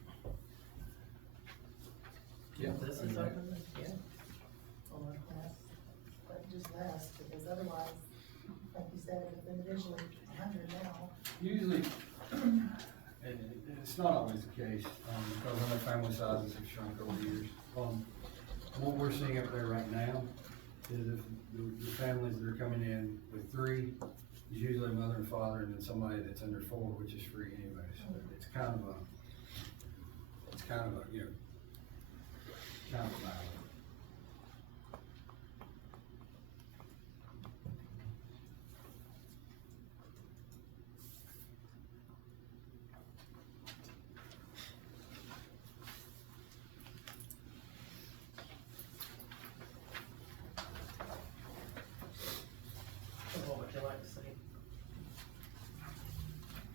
Yeah. This is open, yeah. Or less, but just less, because otherwise, like you said, if it's individually 100 now. Usually, it's not always the case, because I know family sizes have shrunk over the years. What we're seeing up there right now is if the families that are coming in with 3, is usually a mother and father, and then somebody that's under 4, which is free anyway, so it's kind of a, you know, kind of a battle. So what would you like to see?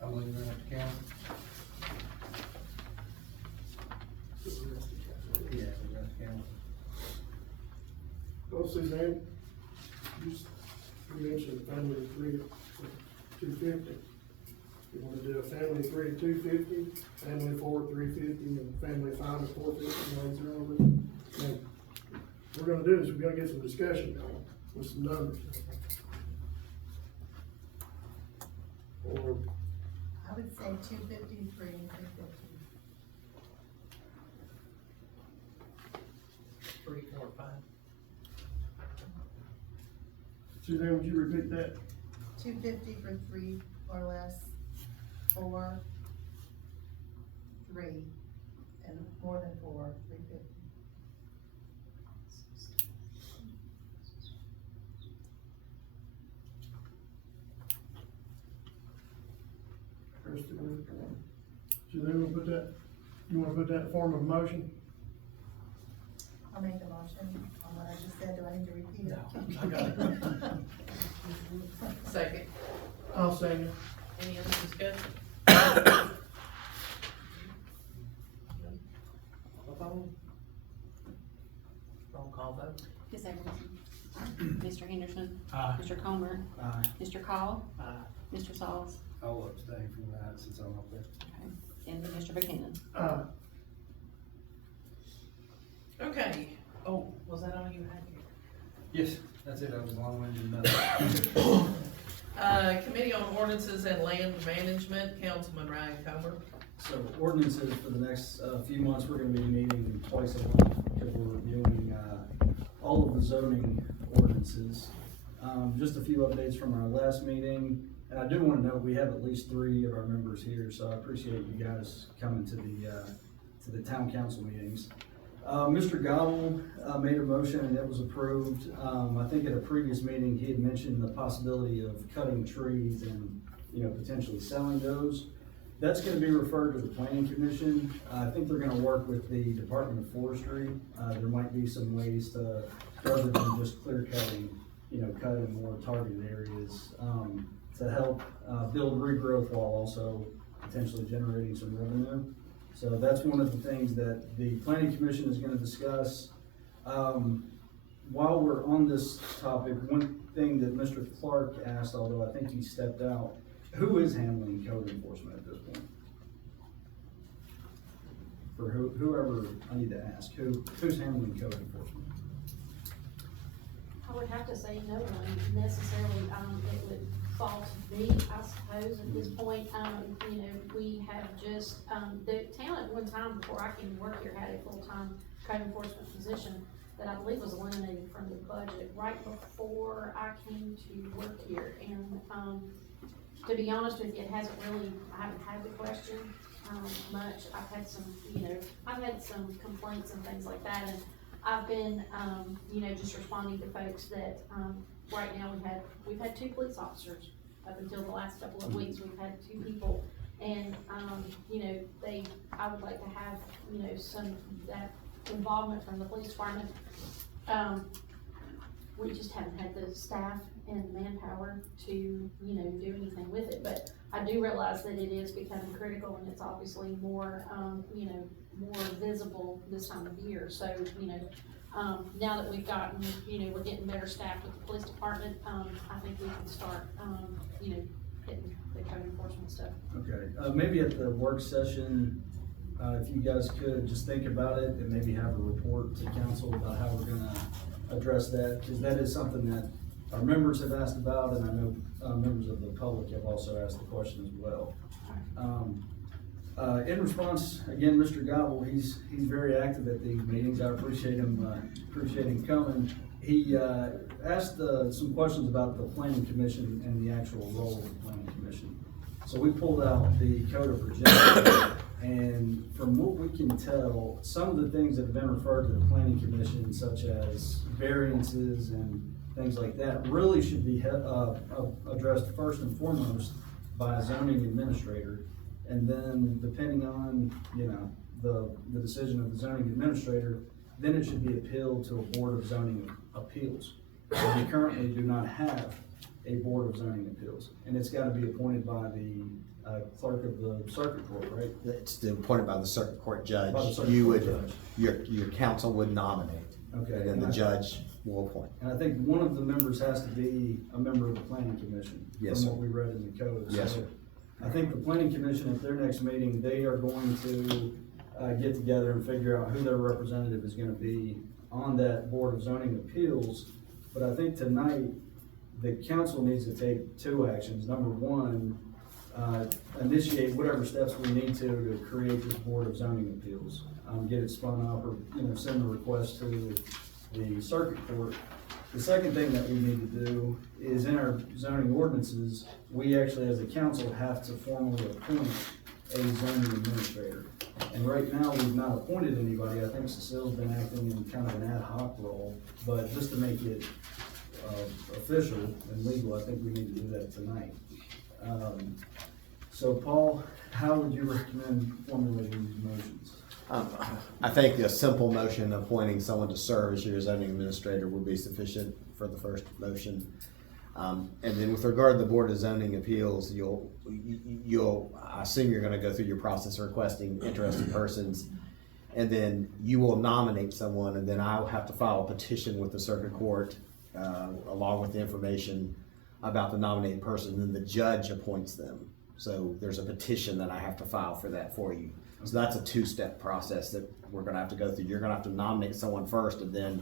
I'm leaving it up to council. Yeah, the rest of council. Well, Suzanne, you mentioned a family of 3 for 250. You wanna do a family of 3 at 250, family of 4 at 350, and family of 5 at 450, later on. And what we're gonna do is we're gonna get some discussion going with some numbers. Or, I would say 250, 3, and 350. 3, 4, 5. Suzanne, would you repeat that? 250 for 3 or less, 4, 3, and more than 4, 350. Suzanne, we'll put that, you wanna put that in form of a motion? I'll make the motion on what I just said. Do I need to repeat it? I got it. Second. I'll second. Any other discussion? Roll call vote. Ms. Everson? Mr. Henderson? Aye. Mr. Comer? Aye. Mr. Call? Aye. Mr. Sauls? I'll abstain from that since I'm up there. Okay. And then Mr. Buchanan? Okay, oh, was that all you had here? Yes, that's it, I was long-winded enough. Committee on Ordinances and Land Management, Councilman Ryan Comer. So ordinances for the next few months, we're gonna be meeting twice a month because we're reviewing all of the zoning ordinances. Just a few updates from our last meeting, and I do wanna note, we have at least 3 of our members here, so I appreciate you guys coming to the town council meetings. Mr. Gobble made a motion and it was approved. I think at a previous meeting, he had mentioned the possibility of cutting trees and, you know, potentially selling those. That's gonna be referred to the planning commission. I think they're gonna work with the Department of Forestry. There might be some ways to, rather than just clear cutting, you know, cut in more targeted areas, to help build regrowth while also potentially generating some revenue. So that's one of the things that the planning commission is gonna discuss. While we're on this topic, one thing that Mr. Clark asked, although I think he stepped out, who is handling code enforcement at this point? For whoever I need to ask, who's handling code enforcement? I would have to say no one necessarily, it would fall to me, I suppose, at this point. You know, we have just, the town at one time, before I came to work here, had a full-time code enforcement position that I believe was eliminated from the budget right before I came to work here. And, to be honest with you, it hasn't really, I haven't had the question, much. I've had some, you know, I've had some complaints and things like that, and I've been, you know, just responding to folks that, right now we've had 2 police officers up until the last couple of weeks. We've had 2 people, and, you know, I would like to have, you know, that involvement from the police department. we just haven't had the staff and manpower to, you know, do anything with it, but I do realize that it is becoming critical, and it's obviously more, you know, more visible this time of year, so, you know, now that we've gotten, you know, we're getting better staff with the police department, I think we can start, you know, hitting the code enforcement stuff. Okay, maybe at the work session, if you guys could just think about it and maybe have a report to council about how we're gonna address that, because that is something that our members have asked about, and I know, members of the public have also asked the question as well. In response, again, Mr. Gobble, he's very active at these meetings. I appreciate him coming. He asked some questions about the planning commission and the actual role of the planning commission. So we pulled out the code of projection, and from what we can tell, some of the things that have been referred to the planning commission, such as variances and things like that, really should be addressed first and foremost by a zoning administrator. And then, depending on, you know, the decision of the zoning administrator, then it should be appealed to a board of zoning appeals. And we currently do not have a board of zoning appeals, and it's gotta be appointed by the clerk of the circuit court, right? It's appointed by the circuit court judge. By the circuit You court would, judge. your council would nominate, Okay. and then the judge will appoint. And I think one of the members has to be a member of the planning commission. Yes, From sir. what we read in the code. Yes, So sir. I think the planning commission at their next meeting, they are going to, get together and figure out who their representative is gonna be on that board of zoning appeals. But I think tonight, the council needs to take two actions. Number one, initiate whatever steps we need to create this board of zoning appeals. Get it spun up, or, you know, send a request to the circuit court. The second thing that we need to do is, in our zoning ordinances, we actually as a council have to formally appoint a zoning administrator. And right now, we've not appointed anybody. I think Cecile's been acting in kind of an ad hoc role, but just to make it official and legal, I think we need to do that tonight. So Paul, how would you recommend formulating these motions? I think a simple motion appointing someone to serve as your zoning administrator would be sufficient for the first motion. And then with regard to the Board of Zoning Appeals, I assume you're gonna go through your process of requesting interested persons, and then you will nominate someone, and then I'll have to file a petition with the circuit court, along with the information about the nominated person, and then the judge appoints them. So there's a petition that I have to file for that for you. So that's a two-step process that we're gonna have to go through. You're gonna have to nominate someone first, and then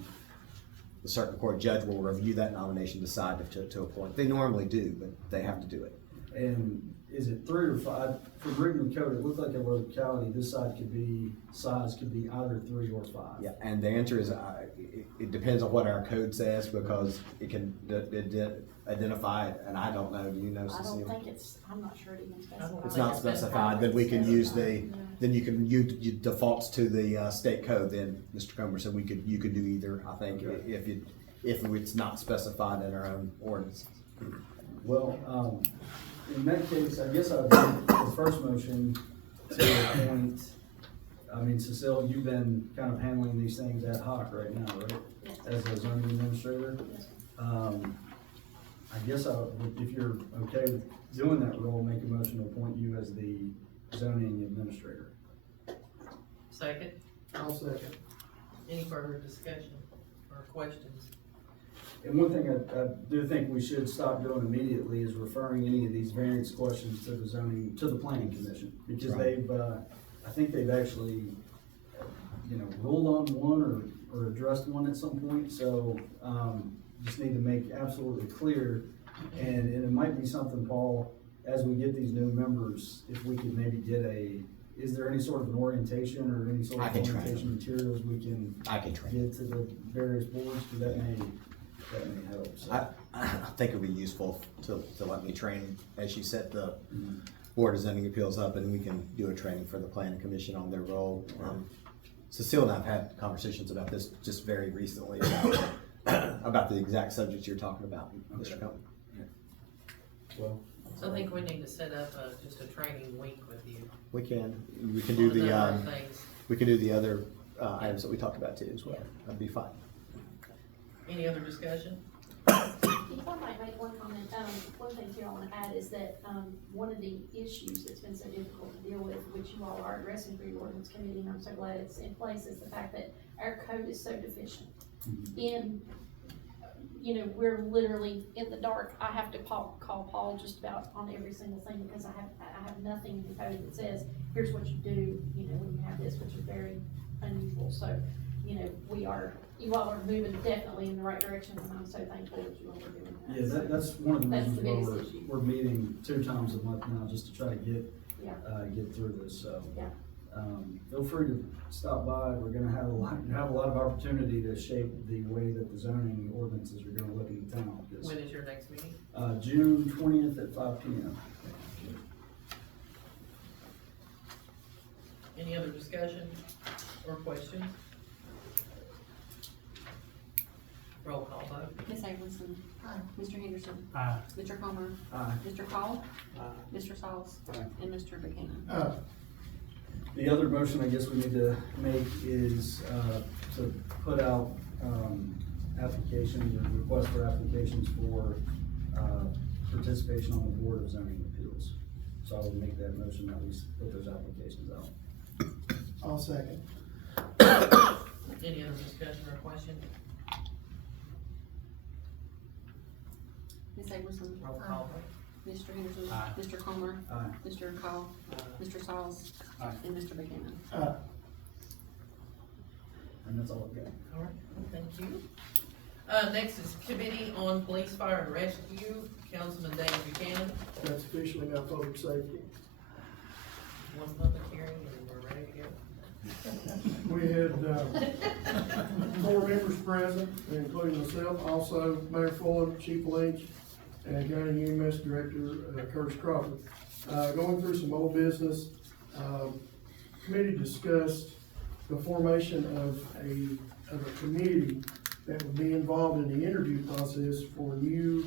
the circuit court judge will review that nomination, decide to appoint. They normally do, but they have to do it. And is it 3 or 5? From reading the code, it looked like a locality, this size could be either 3 or 5. Yeah, and the answer is, it depends on what our code says, because it can identify it, and I don't know, do you know, I Cecile? don't think I'm not sure it even specifies. It's not specified, then we can use then you can, you defaults to the state code then, Mr. Comer, so you could do either, I think, Okay. if it's not specified in our own ordinance. Well, in that case, I guess I would do the first motion to appoint, I mean, Cecile, you've been kind of handling these things ad hoc right now, right? Yes. As a zoning administrator? Yes. I guess if you're okay with doing that role, make a motion to appoint you as the zoning administrator. Second, I'll second. any further discussion or questions? And one thing I do think we should stop doing immediately is referring any of these variance questions to the planning commission, because Right. I think they've actually, ruled on one or addressed one at some point, so, just need to make absolutely clear, and it might be something, Paul, as we get these new members, if we could maybe get is there any sort of an orientation or any sort I of can train orientation materials we can train. get to the various boards, because that may help, so. I think it'd be useful to let me train as you set the Board of Zoning Appeals up, and we can do a training for the planning commission on their role. Cecile and I have had conversations about this just very recently, about the exact subjects you're talking about, Mr. Cohen. Well, So I think we need to set up just a training week with you. We can on do a the, number of things. we can do the other items that we talked about too as well. That'd be fine. Any other discussion? If I might make one comment, one thing too I wanna add is that, one of the issues that's been so difficult to deal with, which you all are addressing through your ordinance committee, and I'm so glad it's in place, is the fact that our code is so deficient. In, you know, we're literally in the dark. I have to call Paul just about on every single thing, because I have nothing in the code that says, here's what you do, you know, when you have this, which is very unusual. So, you know, you all are moving definitely in the right direction, and I'm so thankful that you all are doing that. Yeah, that's one of the That's reasons the why biggest issue. we're meeting 2 times a month now, just to try to get through this, so. Yeah. Feel free to stop by. We're gonna have a lot of opportunity to shape the way that the zoning ordinances are gonna look in the town. 'Cause, When is your next meeting? June 20th at 5 p.m. Any other discussion or questions? Roll call vote. Ms. Abramson. Mr. Henderson. Aye. Mr. Comer. Aye. Mr. Call. Aye. Mr. Sauls. Aye. And Mr. Buchanan. The other motion I guess we need to make is, to put out, applications or request for applications for, participation on the Board of Zoning Appeals. So I will make that motion that we put those applications out. I'll second. Any other discussion or question? Ms. Abramson. Roll call vote. Mr. Henderson. Aye. Mr. Comer. Aye. Mr. Call. Mr. Sauls. Aye. And Mr. Buchanan. And that's all I've got. All right, thank you. Next is Committee on Police, Fire, and Rescue, Councilman David Buchanan. That's officially now public safety. One public hearing and we're ready to go. We had, 4 members present, including myself, also Mayor Fuller, Chief Lynch, and County EMS Director, Curtis Crawford. Going through some old business, committee discussed the formation of a committee that would be involved in the interview process for new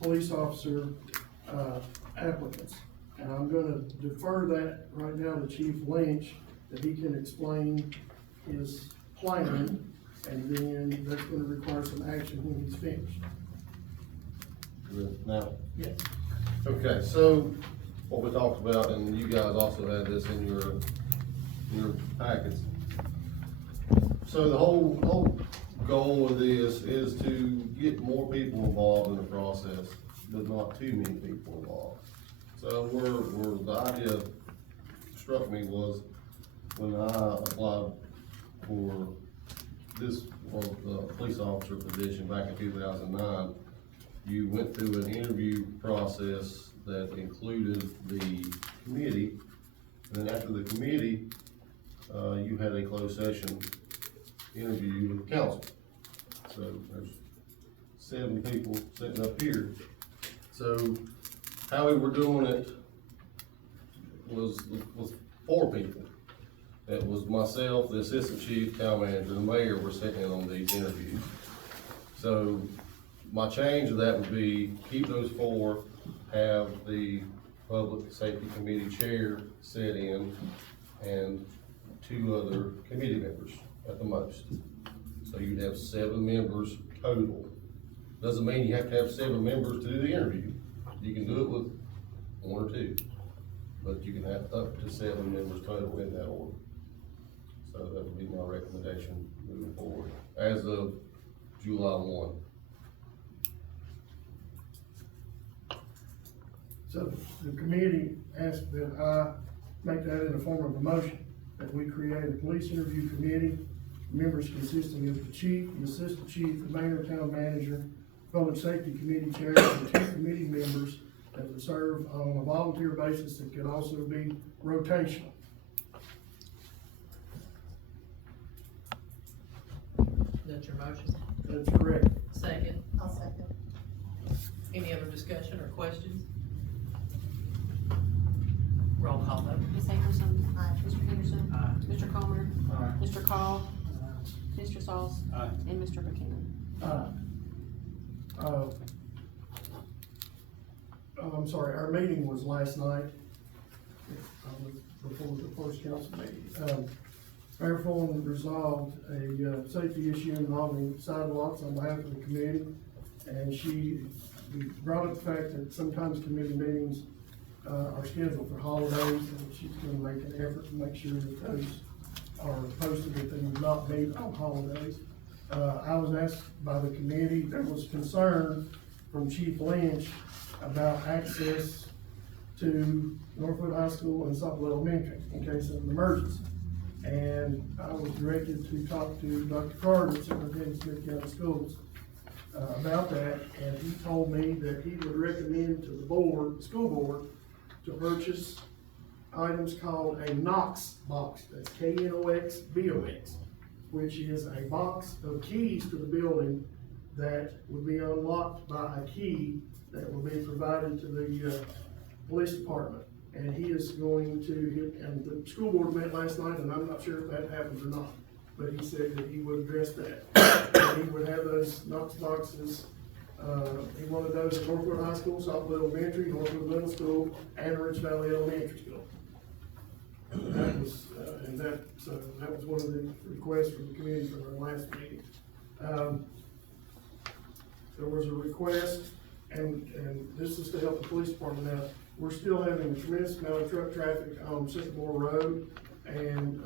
police officer, applicants. And I'm gonna defer that right now to Chief Lynch, that he can explain his plan, and then that's gonna require some action when he's finished. Now? Yes. Okay, so what we talked about, and you guys also had this in your packets. So the whole goal of this is to get more people involved in the process, but not too many people involved. So where the idea struck me was when I applied for this, police officer position back in 2009, you went through an interview process that included the committee, and then after the committee, you had a closed session interview with council. So there's 7 people sitting up here. So how we were doing it was 4 people. It was myself, the assistant chief, town manager, and the mayor were sitting in on these interviews. So my change of that would be keep those 4, have the public safety committee chair sit in, and 2 other committee members at the most. So you'd have 7 members total. Doesn't mean you have to have 7 members to do the interview. You can do it with 1 or 2, but you can have up to 7 members total in that order. So that would be my recommendation moving forward, as of July 1. So the committee asked that I make that in the form of a motion, that we create a police interview committee, members consisting of the chief, the assistant chief, the mayor, town manager, public safety committee chair, and 2 committee members that would serve on a volunteer basis that could also be rotational. That's your motion? That's correct. Second? I'll second. Any other discussion or questions? Roll call vote. Ms. Abramson. Aye. Mr. Henderson. Aye. Mr. Comer. Aye. Mr. Call. Mr. Sauls. Aye. And Mr. Buchanan. I'm sorry, our meeting was last night, before the first council meeting. Mayor Fulton resolved a safety issue involving sidewalks on behalf of the committee, and she brought up the fact that sometimes committee meetings are scheduled for holidays, and she's gonna make an effort to make sure that those are posted if they do not meet on holidays. I was asked by the committee, there was concern from Chief Lynch about access to Northwood High School and Saltville Elementary in case of an emergency. And I was directed to talk to Dr. Carter, Superintendent of Smith County Schools, about that, and he told me that he would recommend to the board, school board, to purchase items called a Knox box, that's Knox-BOX, which is a box of keys to the building that would be unlocked by a key that will be provided to the police department. And he is going to, and the school board met last night, and I'm not sure if that happened or not, but he said that he would address that. And he would have those Knox boxes, he wanted those at Northwood High School, Saltville Elementary, Northwood Middle School, and Rich Valley Elementary School. And that was, that was one of the requests from the committee from our last meeting. There was a request, and this is to help the police department out. We're still having a tremendous amount of truck traffic on Sycamore Road, and,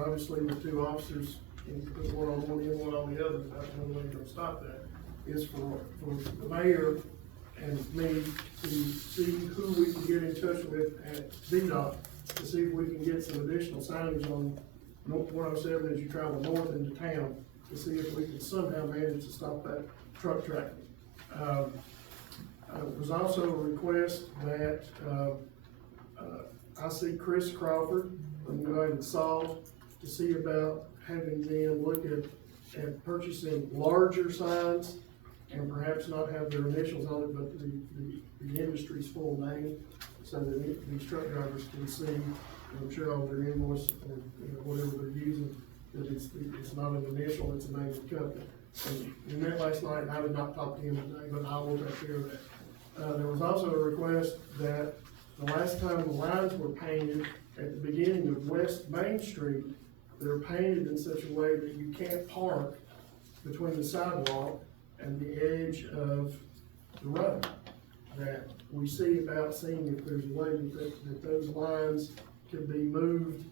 obviously with two officers, you can put one on one end, one on the other, that's one way to stop that, is for the mayor and me to see who we can get in touch with at VDOT to see if we can get some additional signage on 107 as you travel north into town, to see if we can somehow manage to stop that truck traffic. There was also a request that, I see Chris Crawford from United Salt to see about having them look at purchasing larger signs and perhaps not have their initials on it, but the industry's full name, so that these truck drivers can see, I'm sure on their invoice or, whatever they're using, that it's not an initial, it's a name of the company. And we met last night, and I did not talk to him today, but I will take care of that. There was also a request that the last time the lines were painted at the beginning of West Main Street, they're painted in such a way that you can't park between the sidewalk and the edge of the road. That we see about seeing if there's a way that those lines can be moved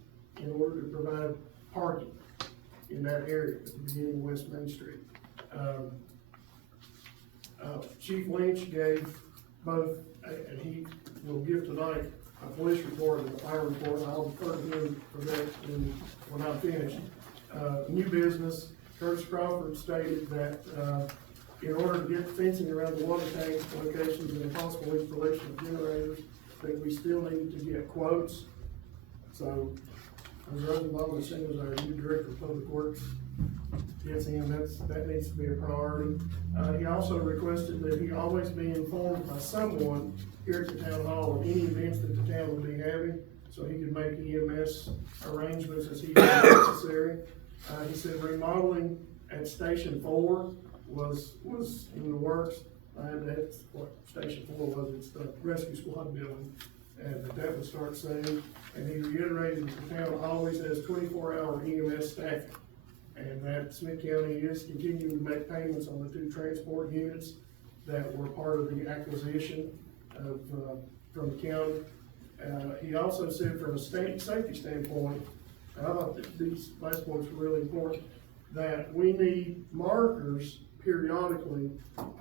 in order to provide parking in that area at the beginning of West Main Street. Chief Lynch gave both, and he will give tonight a police report and a fire report, and I'll defer to him for that when I'm finished. New business, Curtis Crawford stated that, in order to get fencing around the water tank locations and a possible installation of generators, that we still need to get quotes. So, Ms. Rosenbaum, as soon as our new director of public works gets in, that needs to be a priority. He also requested that he always be informed by someone here at the town hall of any events that the town will be having, so he could make EMS arrangements as he deems necessary. He said remodeling at Station 4 was in the works. That's what Station 4 was, it's the rescue squad building, and that would start soon. And he reiterated that the town always has 24-hour EMS staffing, and that Smith County is continuing to make payments on the 2 transport units that were part of the acquisition of, from the county. He also said from a safety standpoint, and I thought that these last points were really important, that we need markers periodically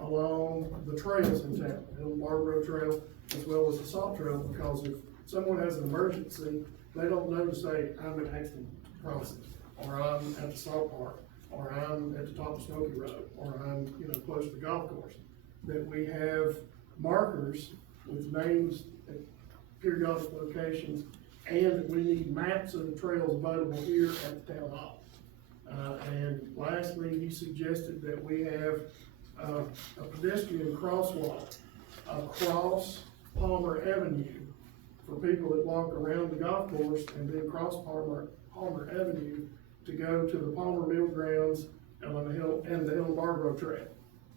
along the trails in town, the Marlboro Trail as well as the Salt Trail, because if someone has an emergency, they don't know to say, I'm at Axton Crossing, or I'm at the Salt Park, or I'm at the top of Smoky Road, or I'm, close to the golf course. That we have markers with names at periodic locations, and that we need maps of the trails available here at the town hall. And lastly, he suggested that we have a pedestrian crosswalk across Palmer Avenue for people that walk around the golf course and then cross Palmer Avenue to go to the Palmer Mill Grounds and the Hill Barbaro Trail.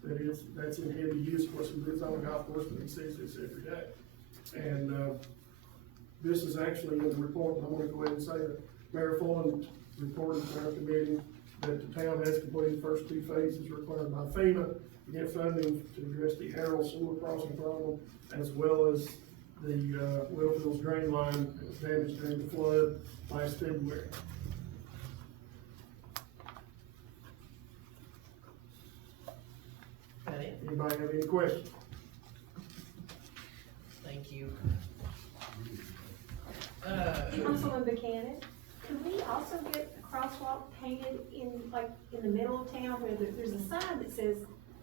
That's in heavy use. Of course, he lives on the golf course, but he sees this every day. And this is actually in the report, and I want to go ahead and say that Mayor Fulton reported to our committee that the town has completed the first 2 phases required by FEMA to get funding to address the Errol sewer crossing problem, as well as the, Willville's drain line that was damaged during the flood last February. Got it? Anybody have any questions? Thank you. Councilman Buchanan, could we also get a crosswalk painted in the middle of town where there's a sign that says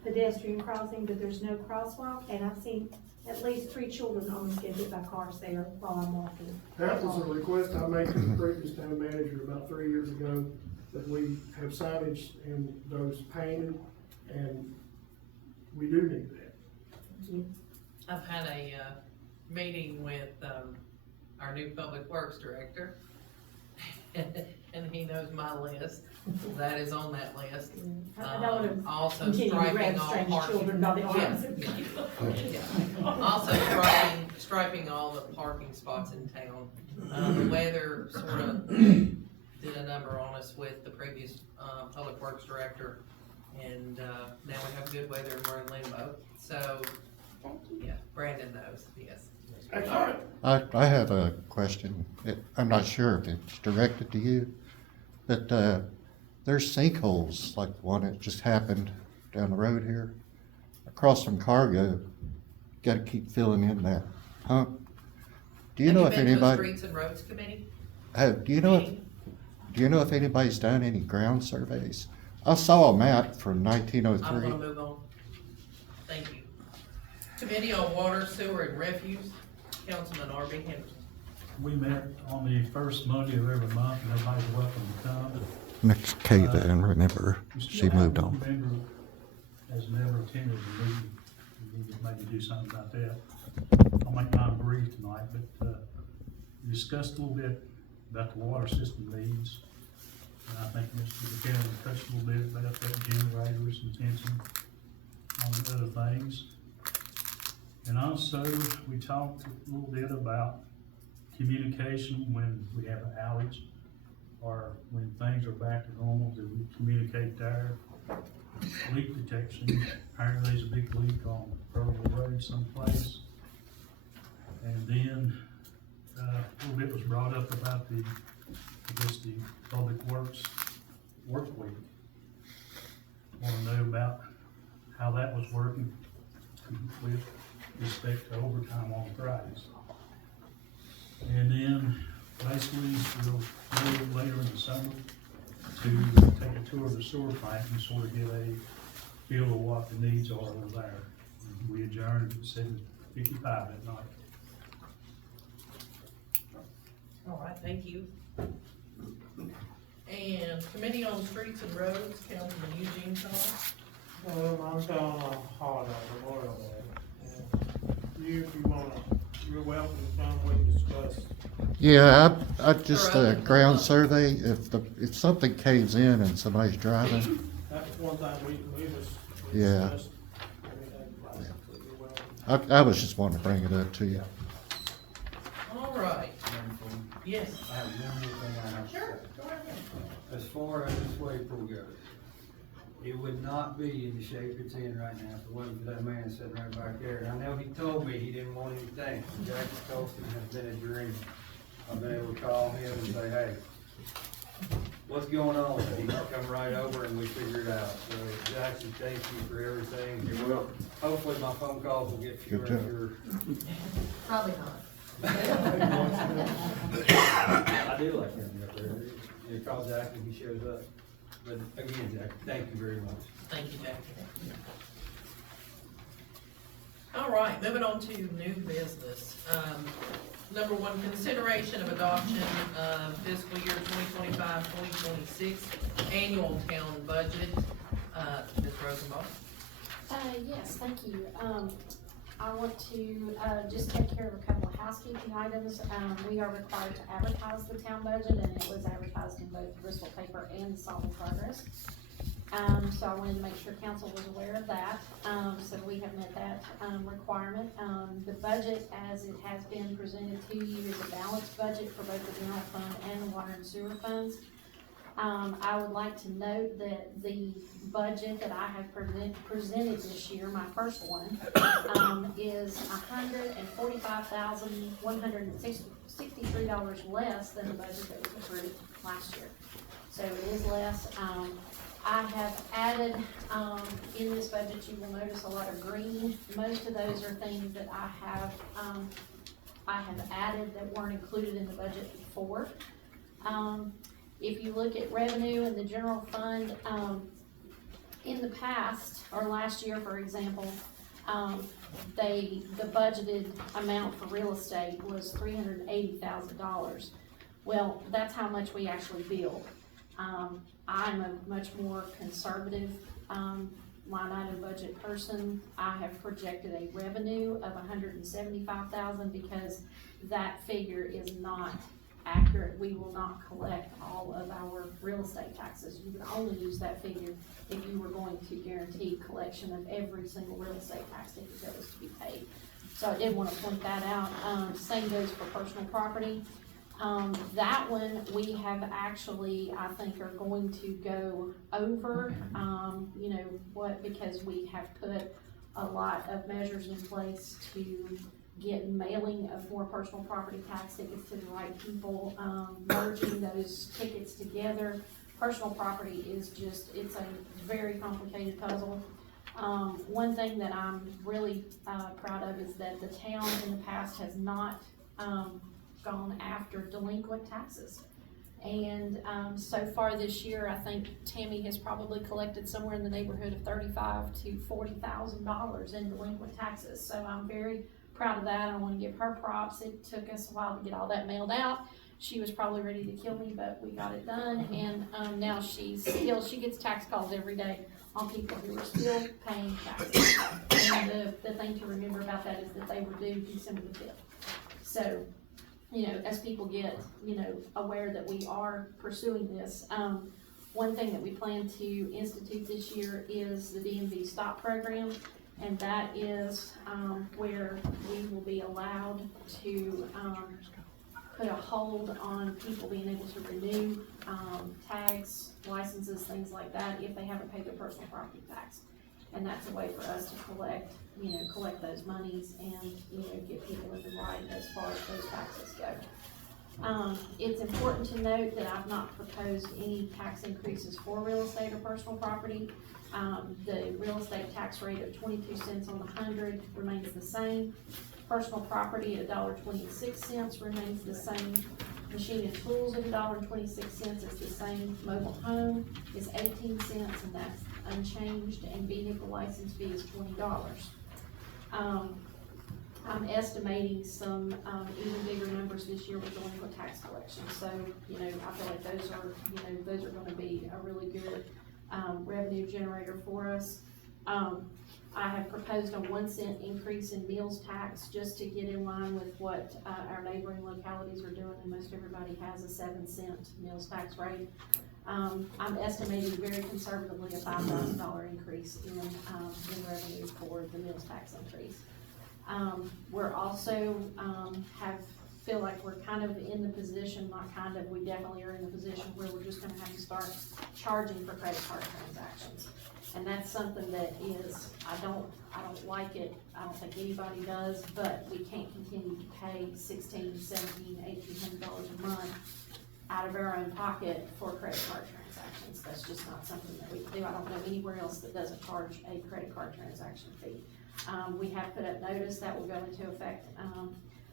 pedestrian crossing, but there's no crosswalk, and I've seen at least 3 children almost get hit by cars there while I'm walking. That was a request I made to the previous town manager about 3 years ago, that we have signage and those painted, and we do need that. I've had a, meeting with, our new public works director. And he knows my list, that is on that list. I don't want to Also continue to striping grab all strange parking. children by the Yeah, arms. yeah. Also striping all the parking spots in town. The weather sort of did a number on us with the previous, public works director. And, now we have good weather and we're in limbo, so, yeah, Brandon knows, yes. I have a question. I'm not sure if it's directed to you, but, there's sinkholes like the one that just happened down the road here. Across from Cargo, gotta keep filling in that hump. Do you know if Have you been to the anybody, Streets and Roads Committee? do you know if anybody's done any ground surveys? I saw a map from 1903. I'm gonna move on. Thank you. Committee on Water, Sewer, and Refuse, Councilman R.B. Henderson. We met on the first Monday of every month, and everybody's welcome to come. Miss Kayla, and remember, We she still have moved one on. member has never attended the meeting. We need to maybe do something about that. I'll make mine brief tonight, but, we discussed a little bit about the water system needs. And I think Mr. Buchanan touched a little bit about that generators and fencing on other things. And also, we talked a little bit about communication when we have an outage or when things are back to normal. Do we communicate there? Leak detection, apparently there's a big leak on Pearl Road someplace. And then, a little bit was brought up about the Public Works work week. Want to know about how that was working with respect to overtime on Fridays. And then basically we'll go later in the summer to take a tour of the sewer plant and sort of get a feel of what the needs are over there. We adjourned at 7:55 at night. All right, thank you. And Committee on Streets and Roads, Councilman Eugene Charles. I'm down on hard on Memorial Day. And you, if you wanna, you're welcome to come, we can discuss. Yeah, I just, ground survey, if something caves in and somebody's driving, That's one thing we Yeah. discussed. Everything, so you're welcome. I was just wanting to bring it up to you. All right, yes. I have one more thing I have to say. Sure, go ahead. As far as this wave pool goes, it would not be in the shape it's in right now if it wasn't for that man sitting right back there. And I know he told me he didn't want anything. Jackie Colston has been a dream. I've been able to call him and say, hey, what's going on? And he come right over and we figure it out. So Jackie, thank you for everything. You're welcome. Hopefully my phone calls will get fewer and fewer. Probably not. I do like him up there. You call Jackie, he shows up. But again, Jackie, thank you very much. Thank you, Jackie. All right, moving on to new business. Number one, consideration of adoption of fiscal year 2025-2026 annual town budget. Ms. Rosenbaum. Yes, thank you. I want to, just take care of a couple of housekeeping items. We are required to advertise the town budget, and it was advertised in both the Bristol paper and the Saltville Progress. So I wanted to make sure council was aware of that, so we have met that, requirement. The budget, as it has been presented to you, is a balanced budget for both the general fund and the water and sewer funds. I would like to note that the budget that I have presented this year, my first one, is $145,163 less than the budget that was approved last year. So it is less. I have added, in this budget, you will notice a lot of green. Most of those are things that I have added that weren't included in the budget before. If you look at revenue in the general fund, in the past, or last year, for example, the budgeted amount for real estate was $380,000. Well, that's how much we actually billed. I'm a much more conservative, line item budget person. I have projected a revenue of $175,000 because that figure is not accurate. We will not collect all of our real estate taxes. You would only use that figure if you were going to guarantee collection of every single real estate tax ticket that was to be paid. So I did want to point that out. Same goes for personal property. That one, we have actually, I think, are going to go over, you know, because we have put a lot of measures in place to get mailing of more personal property tax tickets to the right people, merging those tickets together. Personal property is just, it's a very complicated puzzle. One thing that I'm really proud of is that the town in the past has not gone after delinquent taxes. And so far this year, I think Tammy has probably collected somewhere in the neighborhood of $35,000 to $40,000 in delinquent taxes. So I'm very proud of that. I want to give her props. It took us a while to get all that mailed out. She was probably ready to kill me, but we got it done. And now she gets tax calls every day on people who are still paying taxes. And the thing to remember about that is that they were due December the 5th. So, you know, as people get, you know, aware that we are pursuing this, one thing that we plan to institute this year is the DMV Stop Program. And that is where we will be allowed to put a hold on people being able to renew tags, licenses, things like that, if they haven't paid their personal property tax. And that's a way for us to collect those monies and, you know, get people in the right as far as those taxes go. It's important to note that I've not proposed any tax increases for real estate or personal property. The real estate tax rate of 22 cents on the 100 remains the same. Personal property at $1.26 remains the same. Machine and tools at $1.26 is the same. Mobile home is 18 cents and that's unchanged, and vehicle license fee is $20. I'm estimating some even bigger numbers this year with delinquent tax collection. So, you know, I feel like those are going to be a really good revenue generator for us. I have proposed a 1 cent increase in meals tax just to get in line with what our neighboring localities are doing, and most everybody has a 7 cent meals tax rate. I'm estimating very conservatively a $5,000 increase in revenue for the meals tax increase. We're also feel like we're kind of in the position, not kind of, we definitely are in the position where we're just gonna have to start charging for credit card transactions. And that's something that is, I don't like it, I don't think anybody does, but we can't continue to pay $1,600, $1,700, $1,800 a month out of our own pocket for credit card transactions. That's just not something that we can do. I don't know anywhere else that doesn't charge a credit card transaction fee. We have put up notice that will go into effect.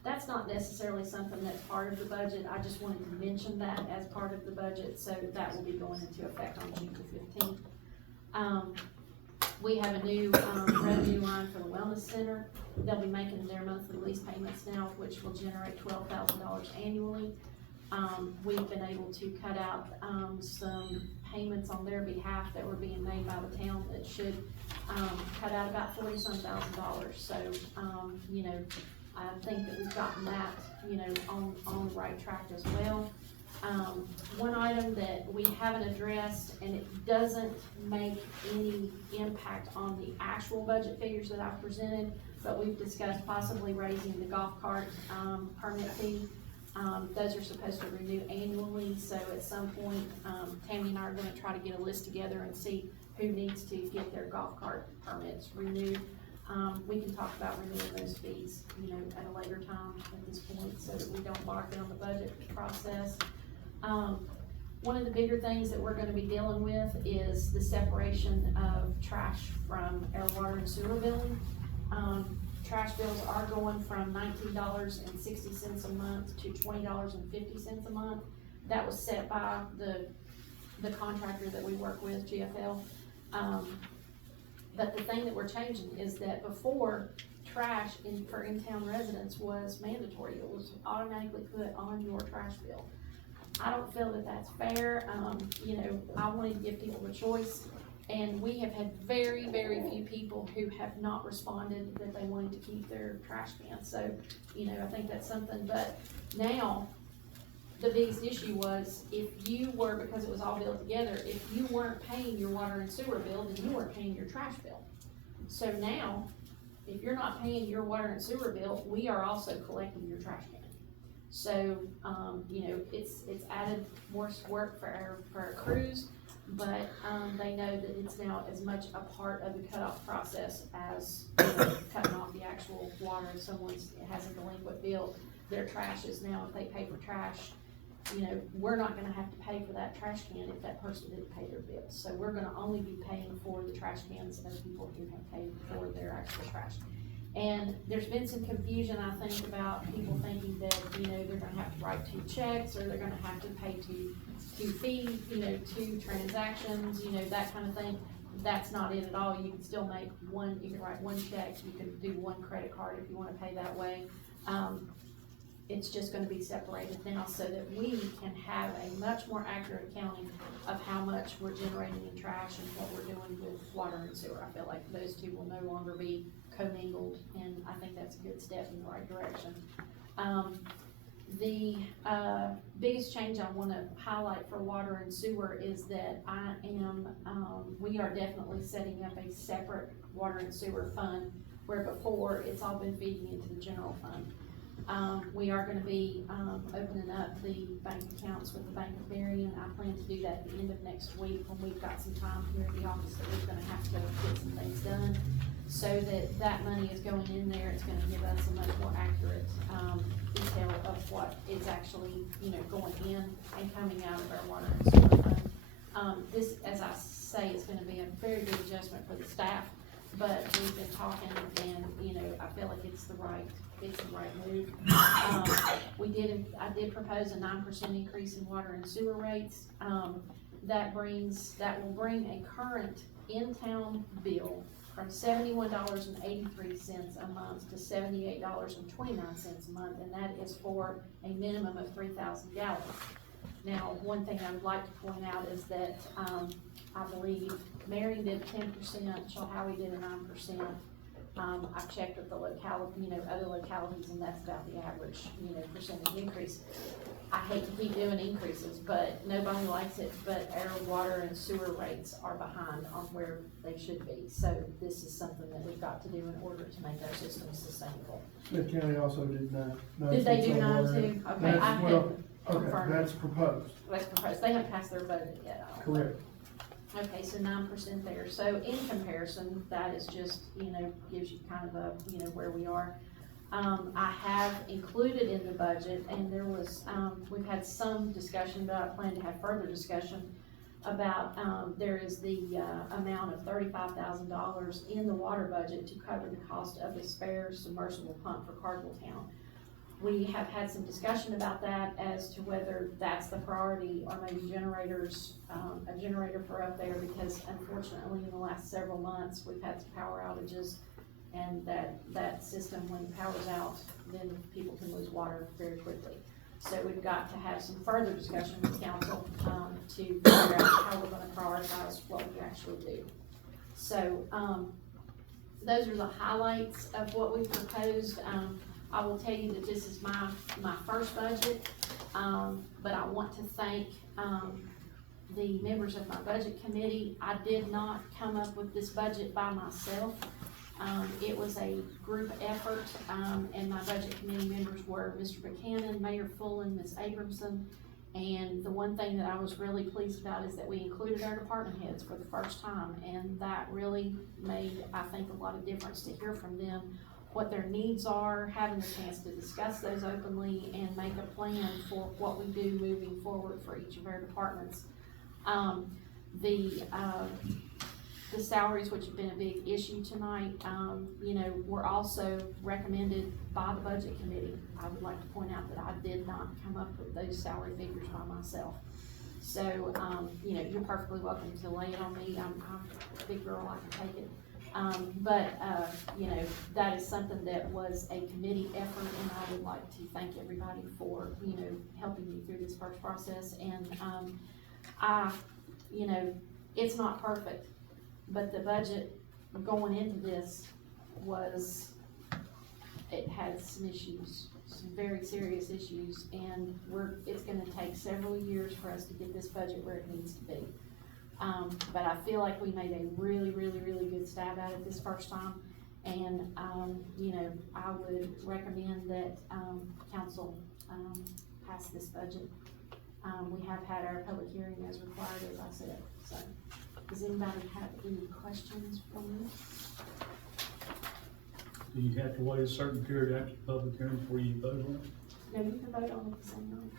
That's not necessarily something that's part of the budget. I just wanted to mention that as part of the budget, so that will be going into effect on June the 15th. We have a new revenue line for the Wellness Center. They'll be making their monthly lease payments now, which will generate $12,000 annually. We've been able to cut out some payments on their behalf that were being made by the town that should cut out about $40,000. So, you know, I think that we've gotten that, you know, on the right track as well. One item that we haven't addressed, and it doesn't make any impact on the actual budget figures that I've presented, but we've discussed possibly raising the golf cart permit fee. Those are supposed to renew annually, so at some point, Tammy and I are gonna try to get a list together and see who needs to get their golf cart permits renewed. We can talk about renewing those fees, you know, at a later time at this point, so that we don't lock it on the budget process. One of the bigger things that we're gonna be dealing with is the separation of trash from our water and sewer billing. Trash bills are going from $19.60 a month to $20.50 a month. That was set by the contractor that we work with, GFL. But the thing that we're changing is that before, trash for in-town residents was mandatory. It was automatically put on your trash bill. I don't feel that that's fair. You know, I wanted to give people the choice, and we have had very, very few people who have not responded that they wanted to keep their trash cans. So, you know, I think that's something, but now, the biggest issue was if you were, because it was all billed together, if you weren't paying your water and sewer bill, then you weren't paying your trash bill. So now, if you're not paying your water and sewer bill, we are also collecting your trash can. So, you know, it's added more work for our crews, but, they know that it's now as much a part of the cutoff process as, you know, cutting off the actual water. If someone has a delinquent bill, their trash is now, if they pay for trash, you know, we're not gonna have to pay for that trash can if that person didn't pay their bill. So we're gonna only be paying for the trash cans of people who have paid for their actual trash. And there's been some confusion, I think, about people thinking that, you know, they're gonna have to write 2 checks, or they're gonna have to pay two fees, you know, 2 transactions, you know, that kind of thing. That's not it at all. You can still make one, you can write 1 check, you can do 1 credit card if you wanna pay that way. It's just gonna be separated now so that we can have a much more accurate accounting of how much we're generating in trash and what we're doing with water and sewer. I feel like those two will no longer be commingled, and I think that's a good step in the right direction. The biggest change I wanna highlight for water and sewer is that we are definitely setting up a separate water and sewer fund, where before, it's all been feeding into the general fund. We are gonna be, opening up the bank accounts with the Bank of Marion. I plan to do that at the end of next week, when we've got some time here at the office that we're gonna have to get some things done, so that money is going in there. It's gonna give us a much more accurate, detail of what is actually, you know, going in and coming out of our water and sewer fund. This, as I say, is gonna be a very good adjustment for the staff, but we've been talking, and, you know, I feel like it's the right move. I did propose a 9% increase in water and sewer rates. That will bring a current in-town bill from $71.83 a month to $78.29 a month, and that is for a minimum of 3,000 gallons. Now, one thing I would like to point out is that, I believe Marion did 10%, Chilhowie did a 9%. I've checked with the locality, you know, other localities, and that's about the average, you know, percentage increase. I hate to keep doing increases, but nobody likes it, but our water and sewer rates are behind on where they should be. So this is something that we've got to do in order to make our system sustainable. Smith County also did 9. Did they do 9 too? Okay, I hadn't Okay, confirmed. that's proposed. That's proposed. They haven't passed their budget yet. I don't Correct. think. Okay, so 9% there. So in comparison, that is just, you know, gives you kind of a, you know, where we are. I have included in the budget, and there was, we've had some discussion, but I plan to have further discussion about, there is the, amount of $35,000 in the water budget to cover the cost of the spare submersible pump for Cardinal Town. We have had some discussion about that as to whether that's the priority, or maybe generators, a generator for up there, because unfortunately in the last several months, we've had some power outages, and that system, when power's out, then people can lose water very quickly. So we've got to have some further discussion with council, to figure out how we're gonna prioritize what we actually do. So, those are the highlights of what we proposed. I will tell you that this is my first budget, but I want to thank, the members of my budget committee. I did not come up with this budget by myself. It was a group effort, and my budget committee members were Mr. Buchanan, Mayor Fullen, Ms. Abramson. And the one thing that I was really pleased about is that we included our department heads for the first time, and that really made, I think, a lot of difference to hear from them what their needs are, having the chance to discuss those openly and make a plan for what we do moving forward for each of our departments. The salaries, which have been a big issue tonight, were also recommended by the budget committee. I would like to point out that I did not come up with those salary figures by myself. So, you're perfectly welcome to lay it on me. I'm a big girl, I can take it. That is something that was a committee effort, and I would like to thank everybody for, helping me through this first process. And, it's not perfect, but the budget going into this it had some issues, some very serious issues, and it's gonna take several years for us to get this budget where it needs to be. But I feel like we made a really, really, really good stab at it this first time, and, I would recommend that, council, pass this budget. We have had our public hearing as required, as I said, so. Does anybody have any questions for me? Do you have to wait a certain period after the public hearing before you vote on it? No, you can vote on it the same night.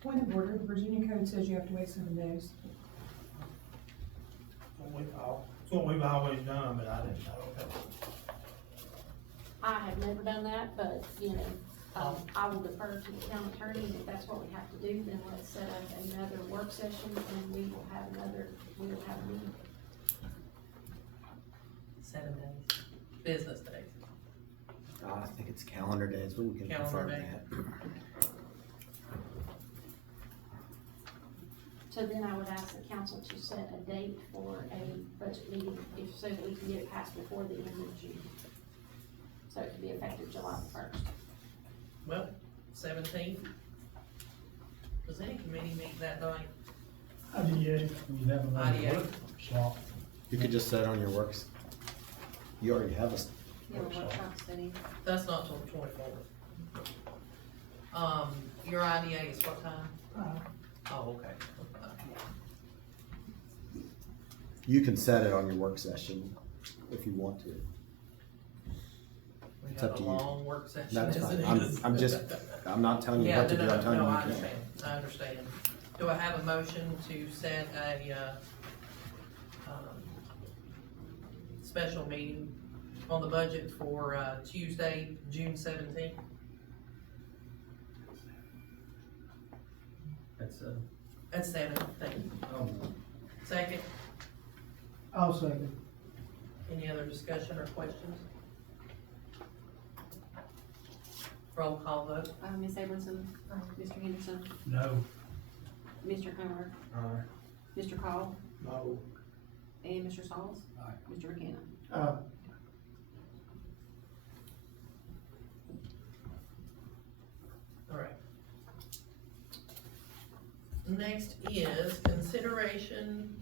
Point of order, the Virginia code says you have to wait 7 days. It's what we've always done, but I didn't know. I have never done that, but, I will defer to the town attorney, and if that's what we have to do, then let's set up another work session, and we will have a meeting. 7 days, business days. I think it's calendar days, but we can confirm Calendar that. So then I would ask the council to set a date for a budget meeting, so that we can get it passed before the end of June. So it can be effective July 1st. Well, 17th. Does any committee meet that night? IDA, we have another IDA. workshop. You could just set on your works. You already have a, Yeah, workshop city. That's not till the 24th. Your IDA is what time? Oh, okay. you can set it on your work session if you want to. We It's have up a to you. long work session. That's as fine. it I'm is. I'm not telling you Yeah, what to do, I'm telling you I you can. understand, I understand. Do I have a motion to set a, special meeting on the budget for, Tuesday, June 17th? That's, At 7, thank you. Second, I'll second. any other discussion or questions? Roll call vote. Ms. Abramson, Mr. Henderson, No. Mr. Hunter, Mr. Call, No. and Mr. Sauls. Aye. Mr. Buchanan. All right. Next is consideration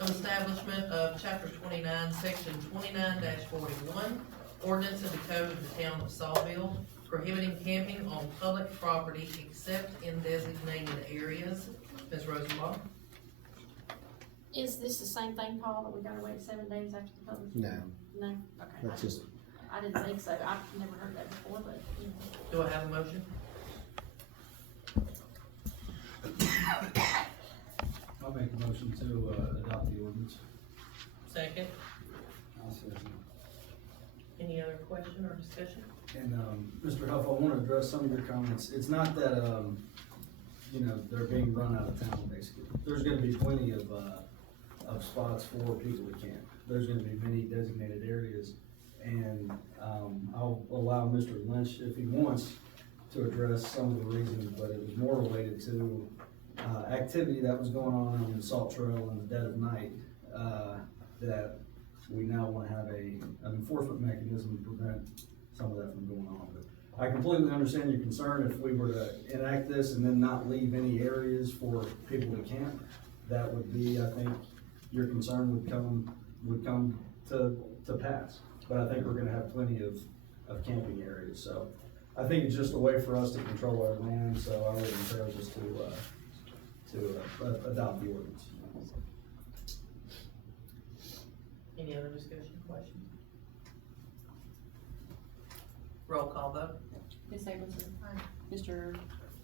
of establishment of chapter 29, section 29-41, ordinance of the code of the town of Saltville, prohibiting camping on public property except in designated areas. Ms. Rosenbaum? Is this the same thing, Paul, that we gotta wait 7 days after the public? No, No? Okay. that's just, I didn't think so. I've never heard that before, but, Do I have a motion? I'll make a motion to, adopt the ordinance. Second, I'll second. any other question or discussion? And, Mr. Huff, I wanna address some of your comments. It's not that, they're being run out of town, basically. There's gonna be plenty of spots for people to camp. There's gonna be many designated areas, and, I'll allow Mr. Lynch, if he wants, to address some of the reasons, but it was more related to, activity that was going on the Salt Trail in the dead of night, that we now wanna have an enforcement mechanism to prevent some of that from going on. But I completely understand your concern. If we were to enact this and then not leave any areas for people to camp, that would be, I think, your concern would come to pass. But I think we're gonna have plenty of camping areas, so I think it's just a way for us to control our land, so I would encourage us to adopt the ordinance. Any other discussion, questions? Roll call vote. Ms. Ableton? Mr.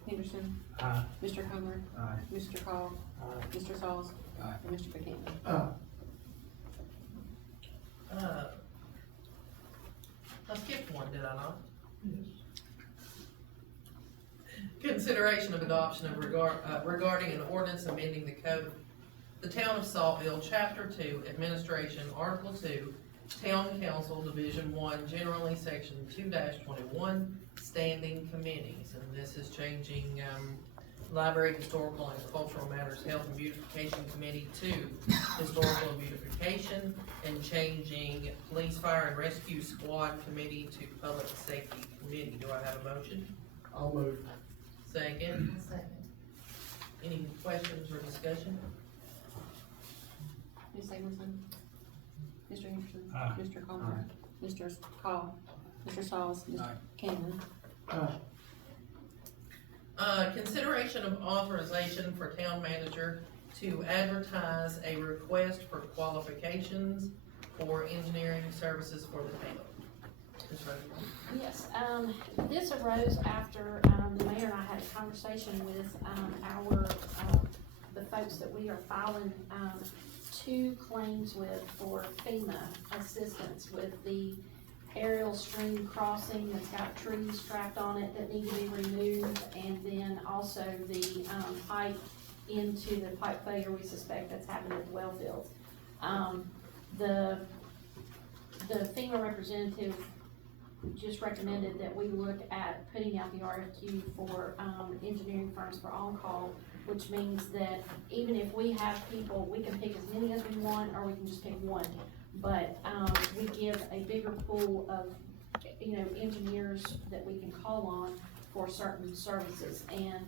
Henderson? Aye. Mr. Comer? Aye. Mr. Call? Mr. Sauls? Aye. And Mr. Buchanan? I skipped one, did I not? Consideration of adoption of regarding an ordinance amending the code, the town of Saltville, chapter 2, administration, article 2, town council, division 1, generally, section 2-21, standing committees. And this is changing, library, historical, and cultural matters, health and beautification committee to historical and beautification, and changing police, fire, and rescue squad committee to public safety committee. Do I have a motion? I'll move. Second. Second. Any questions or discussion? Ms. Ableton? Mr. Henderson? Aye. Mr. Comer? Mr. Call? Mr. Sauls? Mr. Buchanan? Consideration of authorization for town manager to advertise a request for qualifications for engineering services for the town. Ms. Rose? Yes, this arose after, the mayor and I had a conversation with, the folks that we are filing, 2 claims with for FEMA assistance with the aerial stream crossing that's got trees trapped on it that need to be removed, and then also the, pipe into the pipe failure we suspect that's happened at the well fields. The FEMA representative just recommended that we look at putting out the RFQ for, engineering firms for on-call, which means that even if we have people, we can pick as many as we want, or we can just pick one. But, we give a bigger pool of, engineers that we can call on for certain services. And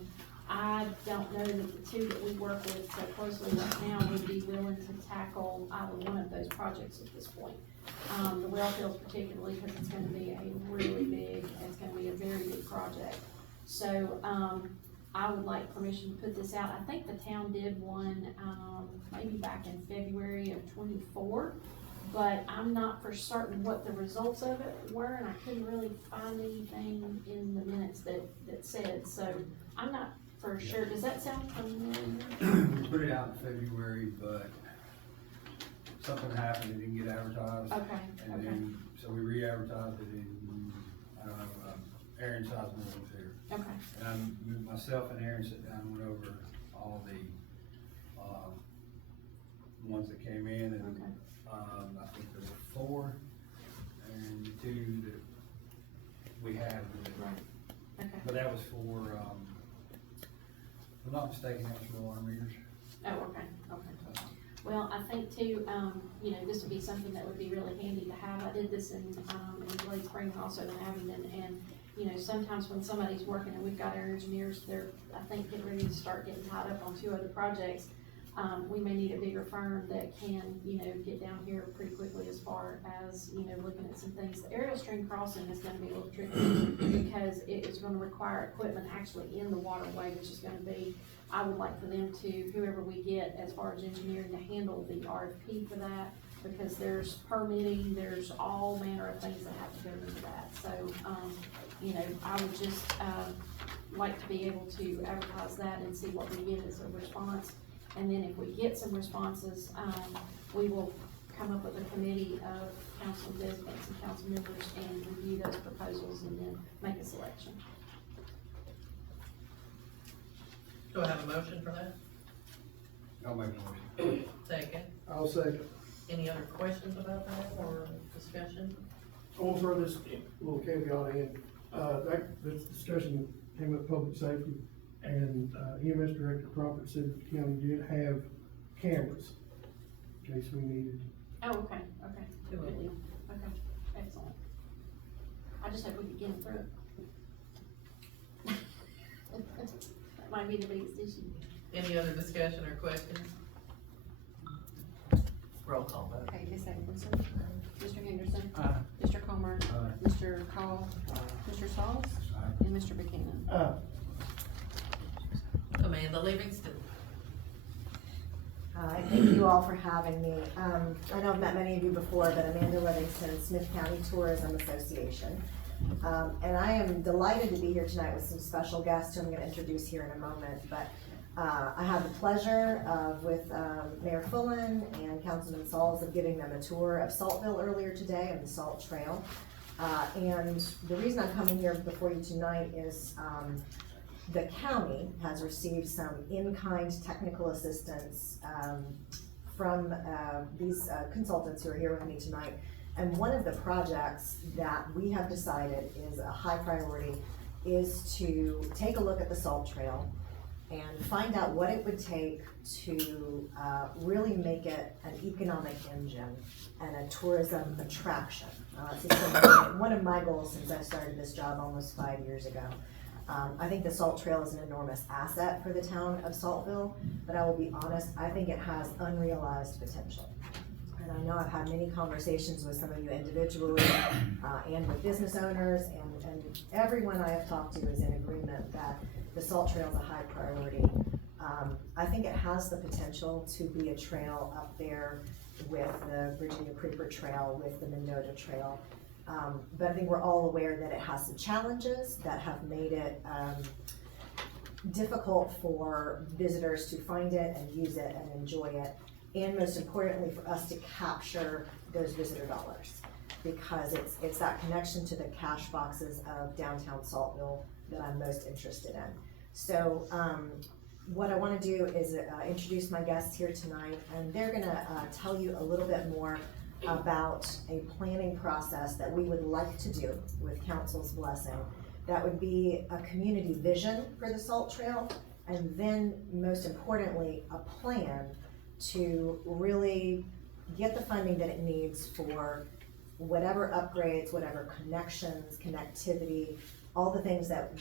I don't know that the 2 that we work with so closely right now would be willing to tackle either one of those projects at this point. The well fields particularly, because it's gonna be a really big, it's gonna be a very big project. So, I would like permission to put this out. I think the town did one, maybe back in February of 24, but I'm not for certain what the results of it were, and I couldn't really find anything in the minutes that said, so I'm not for sure. Does that sound familiar? We put it out in February, but something happened, it didn't get advertised. Okay, And okay. then, so we re-advertised it in, Aaron Sizemore was here. Okay. And myself and Aaron sat down and went over all the, ones that came in, and, Okay. I think there were 4, and 2 that we had. Right. Okay. But that was for, if I'm not mistaken, that was for water meters. Oh, okay, okay. Well, I think too, this would be something that would be really handy to have. I did this in Glade Spring also in Abingdon, and, sometimes when somebody's working and we've got our engineers, they're, I think, getting ready to start getting tied up on 2 other projects. We may need a bigger firm that can, get down here pretty quickly as far as, looking at some things. The aerial stream crossing is gonna be a little tricky because it is gonna require equipment actually in the waterway, which is gonna be, I would like for them to, whoever we get as far as engineering, to handle the RFP for that, because there's permitting, there's all manner of things that have to go into that. So, I would just, like to be able to advertise that and see what we get as a response. And then if we get some responses, we will come up with a committee of council designates and council members and review those proposals and then make a selection. Do I have a motion for that? I'll make a motion. Second. I'll second. Any other questions about that or discussion? I want to throw this little caveat in, this discussion came up public safety, and, EMS Director Crawford said that the county did have cameras, in case we needed. Oh, okay, okay, good deal, okay, excellent. I just hope we could get them through it. That might be the biggest issue. Any other discussion or questions? Roll call vote. Okay, Ms. Atkinson, Mr. Henderson, Aye. Mr. Comer, Aye. Mr. Call, Mr. Sauls, and Mr. Buchanan. Amanda Livingston. Hi, thank you all for having me. I know I've met many of you before, but Amanda Livingston, Smith County Tourism Association. And I am delighted to be here tonight with some special guests who I'm gonna introduce here in a moment. But I had the pleasure of, with Mayor Fullen and Councilman Sauls, of giving them a tour of Saltville earlier today on the Salt Trail. And the reason I'm coming here before you tonight is the county has received some in-kind technical assistance from these consultants who are here with me tonight. And one of the projects that we have decided is a high priority is to take a look at the Salt Trail and find out what it would take to really make it an economic engine and a tourism attraction. This has been one of my goals since I started this job almost 5 years ago. I think the Salt Trail is an enormous asset for the town of Saltville, but I will be honest, I think it has unrealized potential. And I know I've had many conversations with some of you individually and with business owners, and everyone I have talked to is in agreement that the Salt Trail is a high priority. I think it has the potential to be a trail up there with the Virginia Creeper Trail, with the Mendota Trail. But I think we're all aware that it has some challenges that have made it difficult for visitors to find it and use it and enjoy it. And most importantly, for us to capture those visitor dollars, because it's that connection to the cash boxes of downtown Saltville that I'm most interested in. So what I want to do is introduce my guests here tonight, and they're going to tell you a little bit more about a planning process that we would like to do with council's blessing. That would be a community vision for the Salt Trail, and then most importantly, a plan to really get the funding that it needs for whatever upgrades, whatever connections, connectivity, all the things that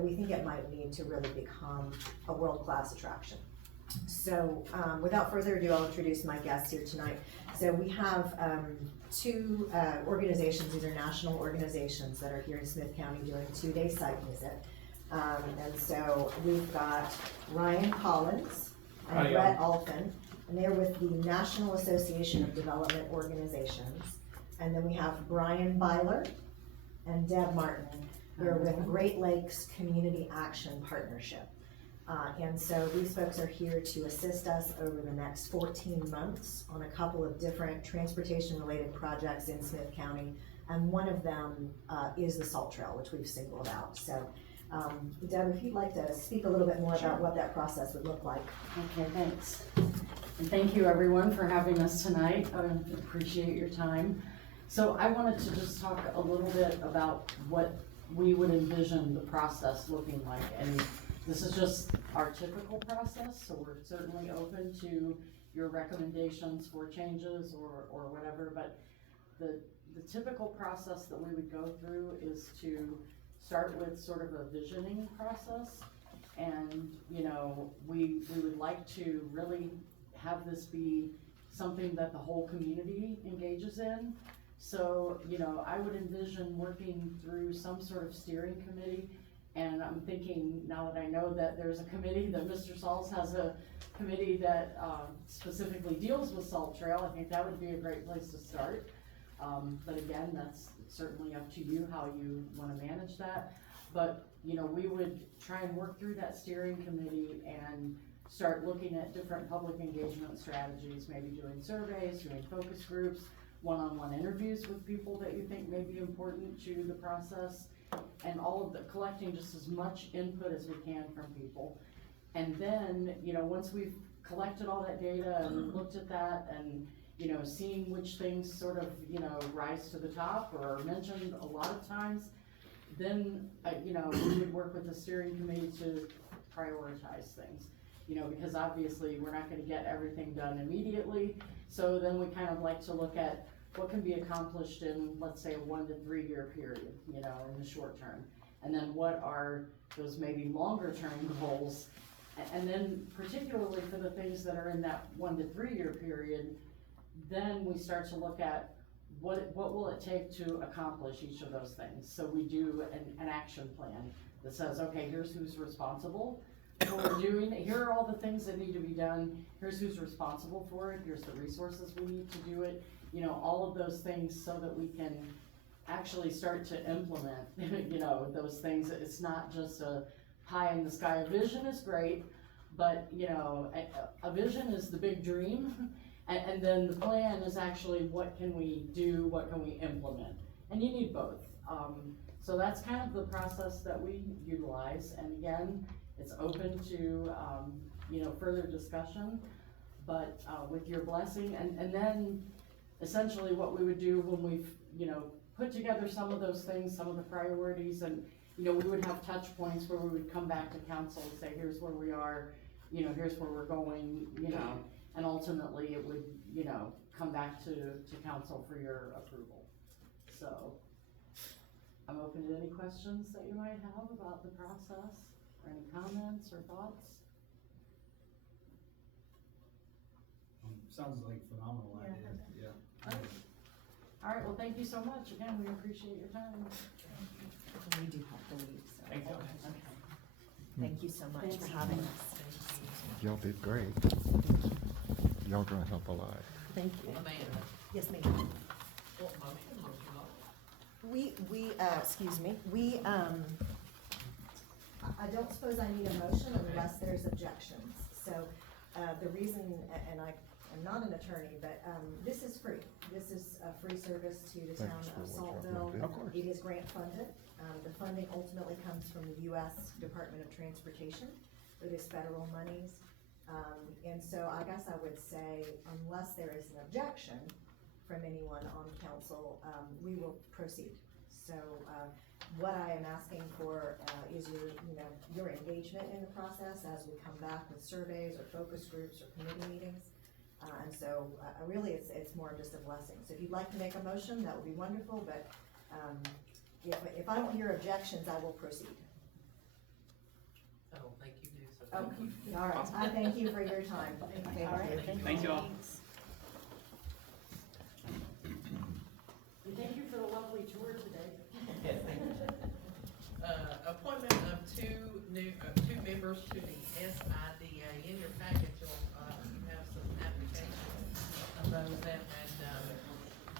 we think it might need to really become a world-class attraction. So without further ado, I'll introduce my guests here tonight. So we have two organizations, these are national organizations that are here in Smith County doing a 2-day site visit. And so we've got Ryan Collins and Brett Alphin, and they're with the National Association of Development Organizations. And then we have Brian Byler and Deb Martin. They're with Great Lakes Community Action Partnership. And so these folks are here to assist us over the next 14 months on a couple of different transportation-related projects in Smith County. And one of them is the Salt Trail, which we've singled out. So Deb, if you'd like to speak a little bit more about what that process would look like. Okay, thanks. And thank you everyone for having us tonight. I appreciate your time. So I wanted to just talk a little bit about what we would envision the process looking like. And this is just our typical process, so we're certainly open to your recommendations for changes or whatever, but the typical process that we would go through is to start with sort of a visioning process. And, you know, we would like to really have this be something that the whole community engages in. So, you know, I would envision working through some sort of steering committee. And I'm thinking, now that I know that there's a committee, that Mr. Sauls has a committee that specifically deals with Salt Trail, I think that would be a great place to start. But again, that's certainly up to you how you want to manage that. But, you know, we would try and work through that steering committee and start looking at different public engagement strategies, maybe doing surveys, doing focus groups, one-on-one interviews with people that you think may be important to the process, and all of the collecting just as much input as we can from people. And then, you know, once we've collected all that data and looked at that and, you know, seeing which things sort of, you know, rise to the top or are mentioned a lot of times, then, you know, we would work with the steering committee to prioritize things. You know, because obviously we're not going to get everything done immediately. So then we kind of like to look at what can be accomplished in, let's say, a 1 to 3 year period, you know, in the short term. And then what are those maybe longer term goals? And then particularly for the things that are in that 1 to 3 year period, then we start to look at what will it take to accomplish each of those things? So we do an action plan that says, okay, here's who's responsible for doing it. Here are all the things that need to be done. Here's who's responsible for it. Here's the resources we need to do it. You know, all of those things so that we can actually start to implement, you know, those things. It's not just a pie in the sky. A vision is great, but, you know, a vision is the big dream. And then the plan is actually what can we do, what can we implement? And you need both. So that's kind of the process that we utilize. And again, it's open to, you know, further discussion, but with your blessing. And then essentially what we would do when we've, you know, put together some of those things, some of the priorities, and, you know, we would have touch points where we would come back to council and say, here's where we are, you know, here's where we're going, you know, and ultimately it would, you know, come back to council for your approval. So I'm open to any questions that you might have about the process, or any comments or thoughts. Sounds like a phenomenal idea, yeah. All right, well, thank you so much. Again, we appreciate your time. We do have to leave, so. Thank you. Okay. Thank you so much for having us. Y'all did great. Y'all gonna help a lot. Thank you. Amanda, Yes, ma'am. what motion would you like? We, excuse me, I don't suppose I need a motion unless there's objections. So, the reason, and I'm not an attorney, but, this is free. This is a free service to the town of Saltville. Of course. It is grant funded. The funding ultimately comes from the U.S. Department of Transportation. It is federal monies. And so I guess I would say, unless there is an objection from anyone on council, we will proceed. So, what I am asking for, is your engagement in the process as we come back with surveys or focus groups or committee meetings. And so, really, it's more just a blessing. So if you'd like to make a motion, that would be wonderful, but, if I don't hear objections, I will proceed. I don't think you do, so thank Okay, you. all right, I thank you for your time. Thank you. All right, Thank you all. And thank you for the lovely tour today. Appointment of two members to the SIDA. In your package, you'll, you have some applications of those that had,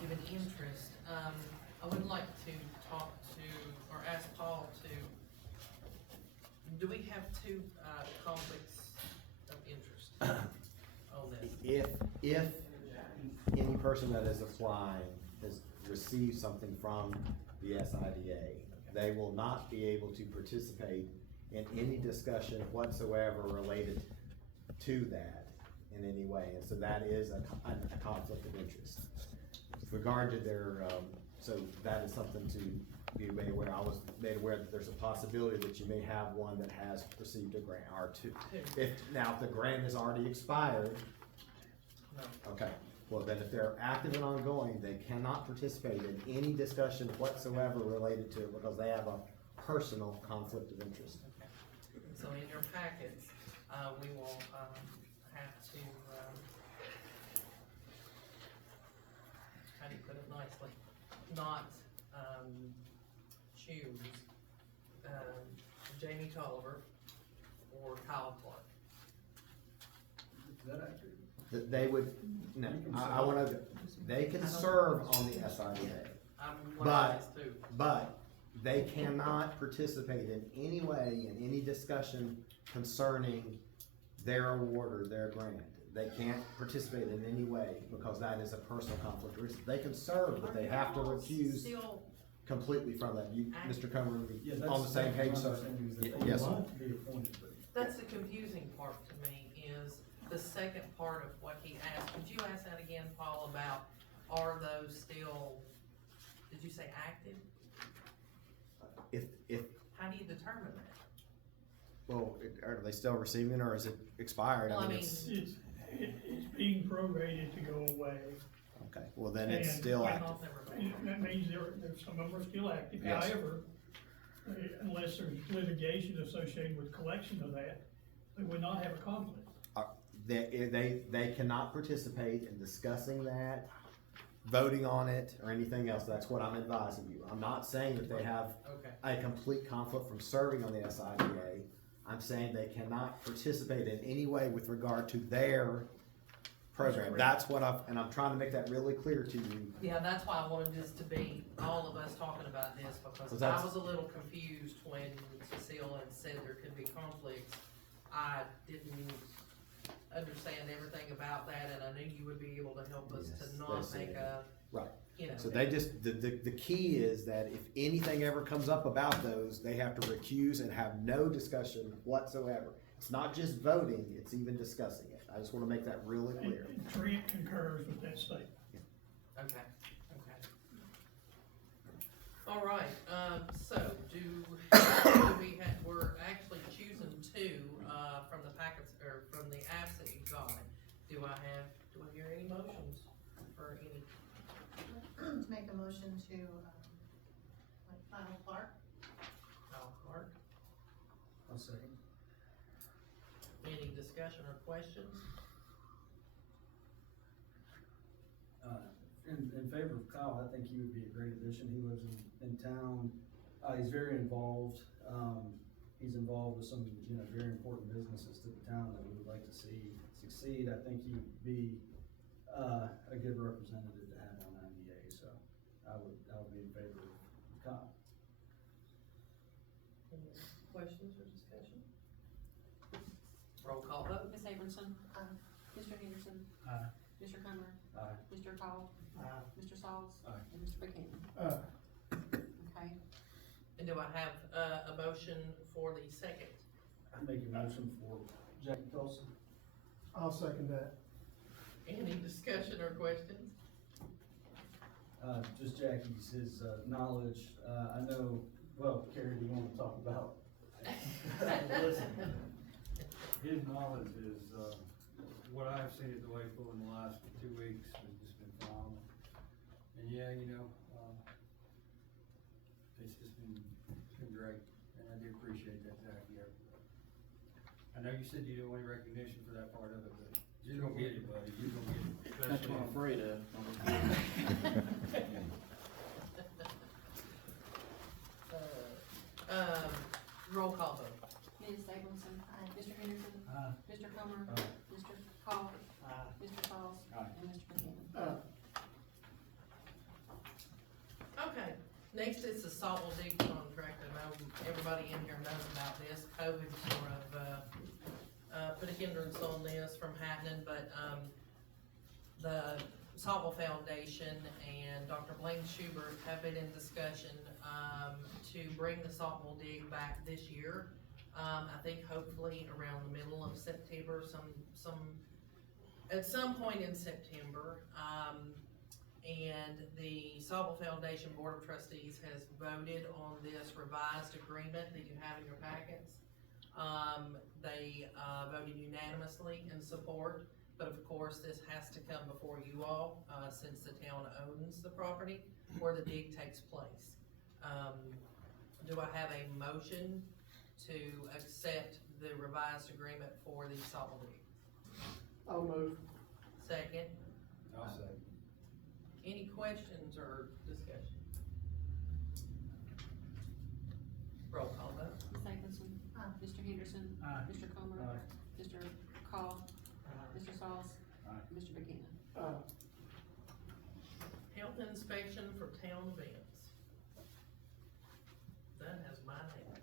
given interest. I would like to talk to, or ask Paul to, do we have two, conflicts of interest on this? If any person that is applying has received something from the SIDA, they will not be able to participate in any discussion whatsoever related to that in any way. And so that is a conflict of interest. With regard to their, so that is something to be made aware. I was made aware that there's a possibility that you may have one that has received a grant, or two. If the grant has already expired, No. okay. Well, then if they're active and ongoing, they cannot participate in any discussion whatsoever related to it because they have a personal conflict of interest. So in your packets, we will, have to, how do you put it nicely? Not, choose, Jamie Tolliver or Kyle Clark. Is that accurate? That they would, no, I wanna, they can serve on the SIDA. I'm But- learning this too. But they cannot participate in any way, in any discussion concerning their award or their grant. They can't participate in any way because that is a personal conflict of interest. They can serve, but they have to recuse Still, completely from that. You, Mr. Comer, Yeah, on the same page, my sir? understanding is that they Yes, sir. want to be appointed, but that's the confusing part to me, is the second part of what he asked. Could you ask that again, Paul, about, are those still, did you say active? If, How do you determine that? well, are they still receiving or is it expired? Well, I mean, It's being prorated to go away. Okay, well then it's And- still Well, active. never mind. That means some of them are still active. Yes. However, unless there's litigation associated with collection of that, they would not have a conflict. They cannot participate in discussing that, voting on it, or anything else. That's what I'm advising you. I'm not saying that they have Okay. a complete conflict from serving on the SIDA. I'm saying they cannot participate in any way with regard to their program. That's what and I'm trying to make that really clear to you. Yeah, that's why I wanted this to be all of us talking about this, because I That's- was a little confused when Cecile had said there could be conflicts. I didn't understand everything about that, and I knew you would be able to help us Yes, to not they make said. a, Right. you know. So they just, the key is that if anything ever comes up about those, they have to recuse and have no discussion whatsoever. It's not just voting, it's even discussing it. I just wanna make that really clear. And Trent concurs with that statement. Okay, okay. All right, so we're actually choosing two, from the packets, or from the apps that you got. Do I hear any motions for any? To make a motion to, Final Clark. Al Clark, I'll second. any discussion or questions? In favor of Kyle, I think he would be a great addition. He lives in town. He's very involved. He's involved with some, very important businesses to the town that we would like to see succeed. I think he would be, a good representative to have on IDA, so I would be in favor of Kyle. Any questions or discussion? Roll call vote. Ms. Abramson? Mr. Henderson? Aye. Mr. Comer? Aye. Mr. Call? Mr. Sauls? Aye. And Mr. Buchanan? Okay, And do I have a motion for the second? I make a motion for Jackie Colson. I'll second that. Any discussion or questions? Just Jackie's, his knowledge, I know, well, Carrie, do you want to talk about? Listen, his knowledge is, what I've seen at the Wakeful in the last 2 weeks has just been phenomenal. And yeah, it's been great, and I do appreciate that, Jackie. I know you said you didn't want any recognition for that part of it, but you're gonna get it, buddy, you're gonna get it. That's what I'm afraid of. Roll call vote. Ms. Abramson? Mr. Henderson? Aye. Mr. Comer? Aye. Mr. Call? Mr. Sauls? Aye. And Mr. Buchanan? Okay, next is the Saltville dig contract. I know everybody in here knows about this. COVID sort of, put a hindrance on this from happening, but, the Saltville Foundation and Dr. Blaine Schubert have been in discussion, to bring the Saltville dig back this year. I think hopefully around the middle of September, at some point in September. And the Saltville Foundation Board of Trustees has voted on this revised agreement that you have in your packets. They voted unanimously in support, but of course, this has to come before you all, since the town owns the property where the dig takes place. Do I have a motion to accept the revised agreement for the Saltville dig? I'll move. Second, I'll say. any questions or discussion? Roll call vote. Ms. Abramson? Mr. Henderson? Aye. Mr. Comer? Aye. Mr. Call? Mr. Sauls? Aye. And Mr. Buchanan? Health inspection for town events. That has my name.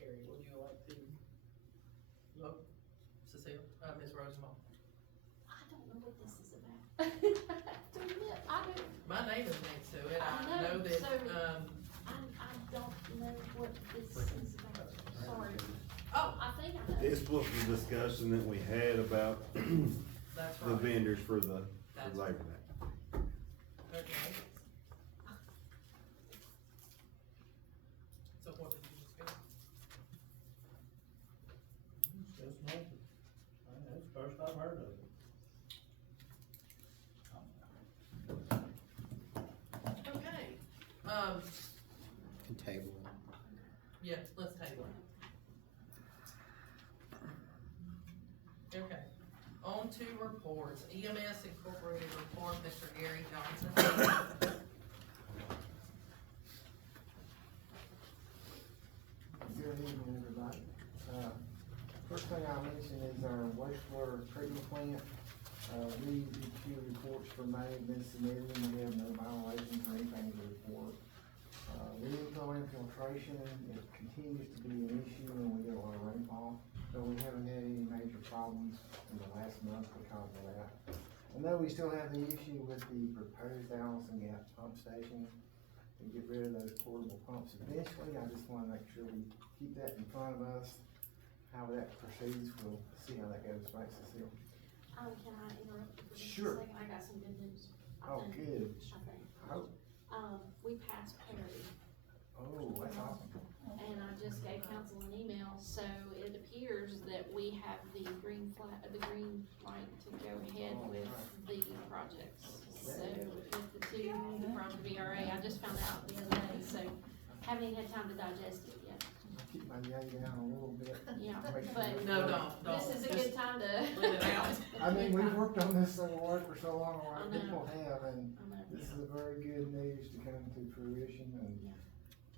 Carrie, would you like to look? Cecile, Ms. Rosemont? I don't know what this is about. To admit, I don't, My name is next to it. I I know know, that, so- I don't know what this is about, sorry. Oh, I think I know. It's supposed to be a discussion that we had about that's the right. vendors for the That's Labor Day. Okay. So what did you discuss? Just nothing. That's the first I've heard of it. Okay, Can table. Yeah, let's table it. Okay, on to reports. EMS Incorporated report, Mr. Gary Johnson. Good evening, everybody. First thing I'll mention is our wastewater treatment plant. EQ reports for May have been submitted, and we have no violations or anything to report. Inflow infiltration, it continues to be an issue when we get a lot of rainfall, but we haven't had any major problems in the last month because of that. I know we still have the issue with the proposed Allison Gap pump station, to get rid of those portable pumps eventually. I just wanna make sure we keep that in front of us. How that proceeds, we'll see how that goes. Right, Cecile? Can I interrupt you for just a Sure. second? I got some good news. Oh, good. I think. Oh, We passed parity. oh, that's awesome. And I just gave council an email, so it appears that we have the green light to go ahead with the projects. So with the two from VRA, I just found out the other day, so haven't even had time to digest it yet. Keep my yay down a little bit. Yeah, Make sure but we- No, don't. this is a good time to. Let it out. I mean, we've worked on this so hard for so long, a lot of I know. people have, and I know. this is a very good news to come to fruition, and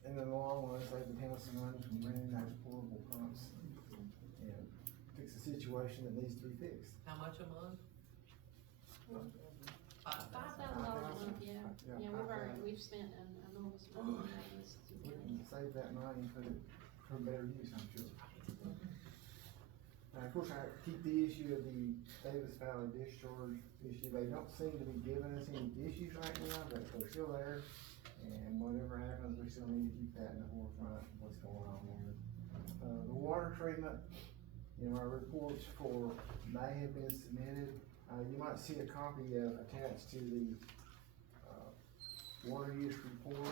in the long run, save the town some money from renting those portable pumps, and fix a situation that needs to be fixed. How much a month? $5,000 a month, yeah, we've spent an enormous amount of money on this. We can save that money and put it for better use, I'm sure. Of course, I keep the issue of the Davis Valley discharge issue. They don't seem to be giving us any issues right now, but they're still there. And whatever happens, we still need to keep that in the forefront of what's going on there. The water treatment, our reports for May have been submitted. You might see a copy attached to the water use report.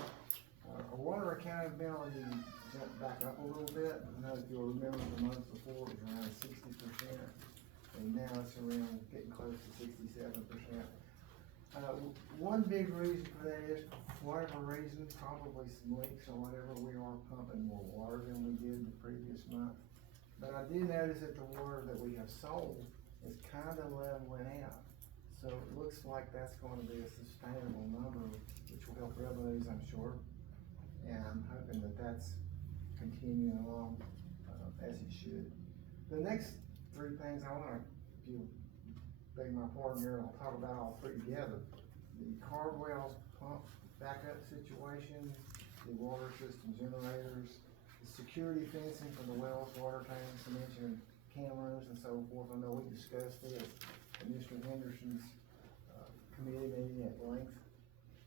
Our water accountability jumped back up a little bit. I know if you'll remember the month before, it was around 60%, and now it's around getting close to 67%. One big reason for that is, for whatever reason, probably some leaks or whatever, we are pumping more water than we did the previous month. But I did notice that the water that we have sold is kind of leveling out. So it looks like that's going to be a sustainable number, which will help revenues, I'm sure. And I'm hoping that that's continuing along as it should. The next three things I want to, if you beg my pardon here, I'll talk about all three together. The Cardwell's pump backup situation, the water system generators, the security fencing for the wells, water tanks, I mentioned cameras and so forth. I know we discussed this at Mr. Henderson's committee meeting at length.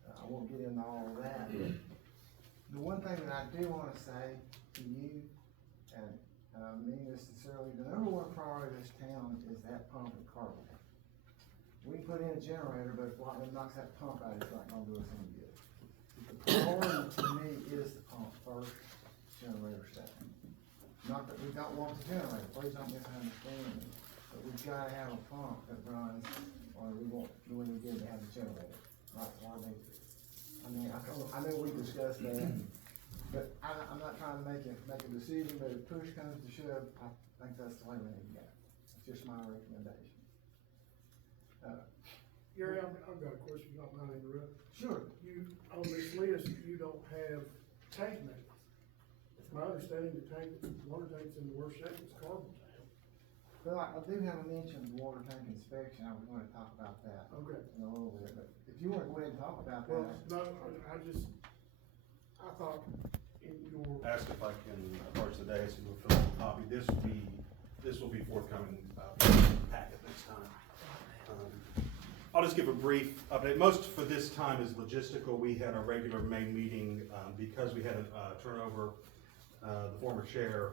I won't get into all of that. The one thing that I do want to say to you, and I mean this sincerely, the number one priority of this town is that pump at Cardwell. We can put in a generator, but if lightning knocks that pump out, it's not gonna do us any good. The priority to me is the pump first, generator second. Not that we don't want the generator, please don't misunderstand me, but we've gotta have a pump that runs, or we won't do any good to have a generator. Right, so I mean, I know we discussed that, but I'm not trying to make a decision, but if push comes to shove, I think that's the way we need to go. It's just my recommendation. Gary, I've got a question, if you don't mind interrupting. Sure. You, on this list, you don't have tank maintenance. It's my understanding the water tank's in the worst shape it's Carbon Town. Well, I do have a mention of water tank inspection, I was gonna talk about that. Okay. In a little bit, but if you wanna go ahead and talk about Well, that. no, I thought in your. Ask if I can approach the dais and we'll fill out a copy. This will be forthcoming, packet next time. I'll just give a brief update. Most for this time is logistical. We had a regular May meeting, because we had a turnover. The former chair,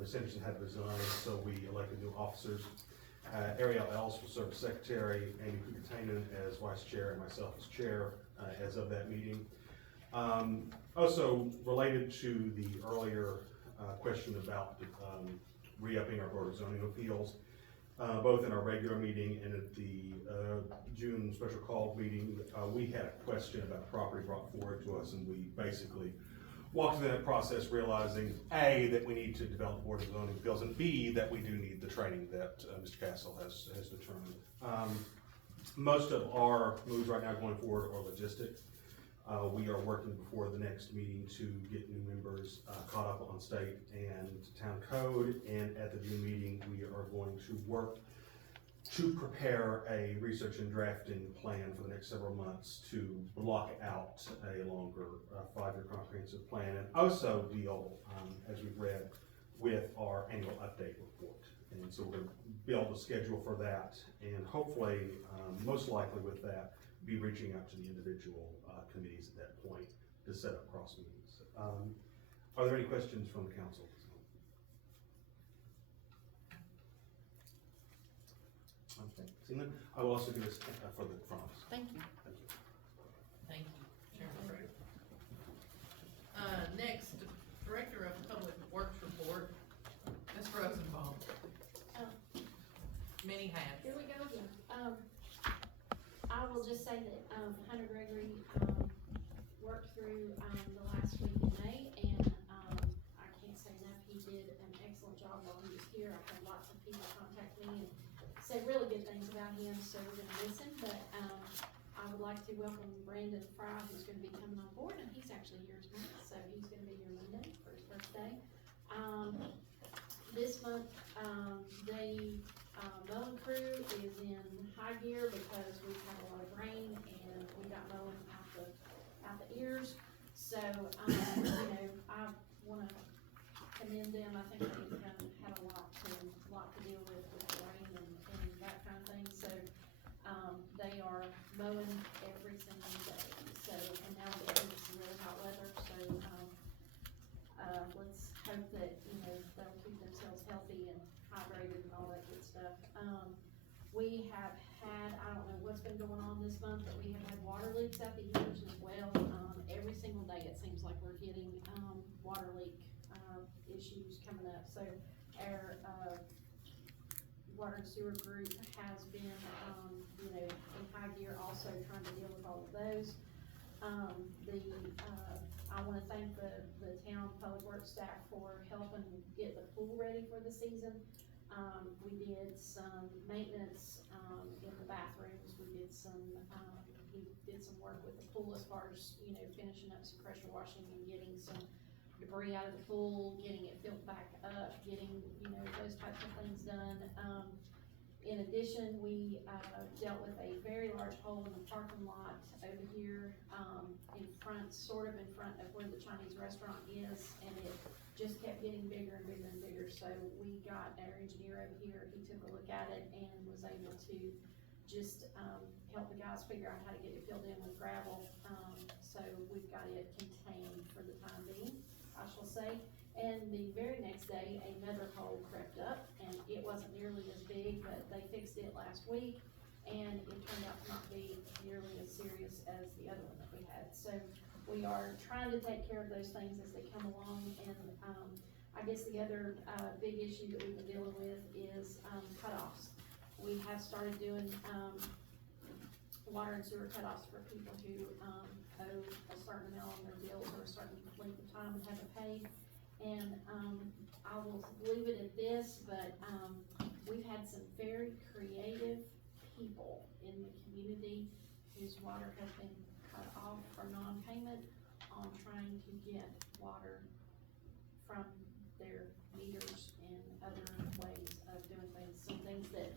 Ms. Henderson, had resigned, so we elected new officers. Ariel Ellis will serve as secretary, Amy Kupertainen as vice chair, and myself as chair as of that meeting. Also related to the earlier question about re-upping our board of zoning appeals, both in our regular meeting and at the June special call meeting. We had a question about property brought forward to us, and we basically walked through that process realizing, A, that we need to develop Board of Zoning Appeals, and B, that we do need the training that Mr. Castle has determined. Most of our moves right now going forward are logistic. We are working before the next meeting to get new members caught up on state and town code, and at the June meeting, we are going to work to prepare a research and drafting plan for the next several months to block out a longer 5-year comprehensive plan, and also deal, as we've read, with our annual update report. And so we're going to build a schedule for that, and hopefully, most likely with that, be reaching out to the individual committees at that point to set up cross meetings. Are there any questions from the council? Okay, seeing none, I will also do this for the front office. Thank you. Thank you. Thank you, Chairman Craig. Next, Director of Public Works Report, Ms. Rosenbaum. Many hats. Here we go again. I will just say that, Hunter Gregory, worked through, the last week in May, and, I can't say enough, he did an excellent job while he was here. I've had lots of people contact me and say really good things about him, so we're gonna miss him, but, I would like to welcome Brandon Fry, who's gonna be coming on board, and he's actually here tonight, so he's gonna be here Monday for his first day. This month, the mowing crew is in high gear because we've had a lot of rain and we got mowing out the ears. So, you know, I wanna commend them. I think they've had a lot to deal with the rain and that kind of thing. So, they are mowing every single day. So, and now we're getting some really hot weather, so, let's hope that, you know, they'll keep themselves healthy and hydrated and all that good stuff. We have had, I don't know what's been going on this month, but we have had water leaks out the ears as well. Every single day it seems like we're getting, water leak, issues coming up. So our, water and sewer group has been, you know, in high gear also trying to deal with all of those. I wanna thank the town public works staff for helping get the pool ready for the season. We did some maintenance, in the bathrooms, we did some, he did some work with the pool as far as, you know, finishing up some pressure washing and getting some debris out of the pool, getting it filled back up, getting, you know, those types of things done. In addition, we, dealt with a very large hole in the parking lot over here, in front, sort of in front of where the Chinese restaurant is, and it just kept getting bigger and bigger and bigger. So we got our engineer over here, he took a look at it and was able to just, help the guys figure out how to get it filled in with gravel. So we've got it contained for the time being, I shall say. And the very next day, another hole crept up, and it wasn't nearly as big, but they fixed it last week, and it turned out to not be nearly as serious as the other one that we had. So we are trying to take care of those things as they come along, and, I guess the other, big issue that we've been dealing with is, cutoffs. We have started doing, water and sewer cutoffs for people who, owe a certain amount on their bills or a certain length of time and haven't paid. And, I will leave it at this, but, we've had some very creative people in the community whose water has been cut off for non-payment on trying to get water from their meters and other ways of doing things. Some things that,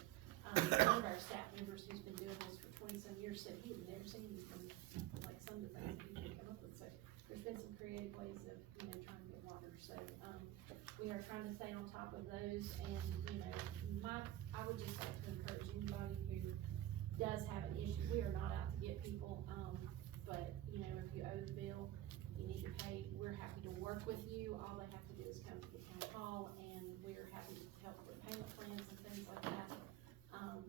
one of our staff members who's been doing this for 20-some years said he had never seen anything like some of the things that people come up with. So there's been some creative ways of, you know, trying to get water. So, we are trying to stay on top of those, and, you know, I would just like to encourage anybody who does have an issue. We are not out to get people, but, you know, if you owe the bill, you need to pay, we're happy to work with you. All they have to do is come to the town hall, and we're happy to help with payment plans and things like that,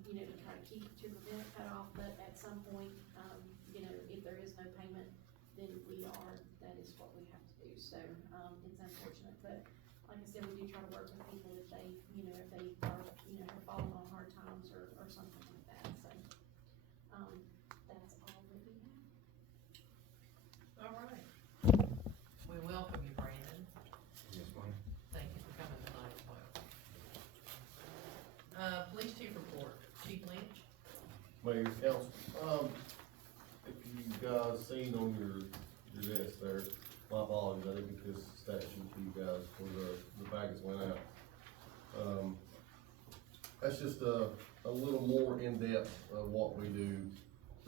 you know, to try to prevent cut off. But at some point, you know, if there is no payment, then that is what we have to do. So, it's unfortunate, but like I said, we do try to work with people if they, you know, if they are, you know, have fallen on hard that's all that we have. All right. We welcome you, Brandon. Yes, ma'am. Thank you for coming tonight as well. Police chief report, Chief Lynch. Mayor, council, if you guys seen on your desk there, my apologies, I didn't get this stat sheet to you guys before the packets went out. That's just a little more in-depth of what we do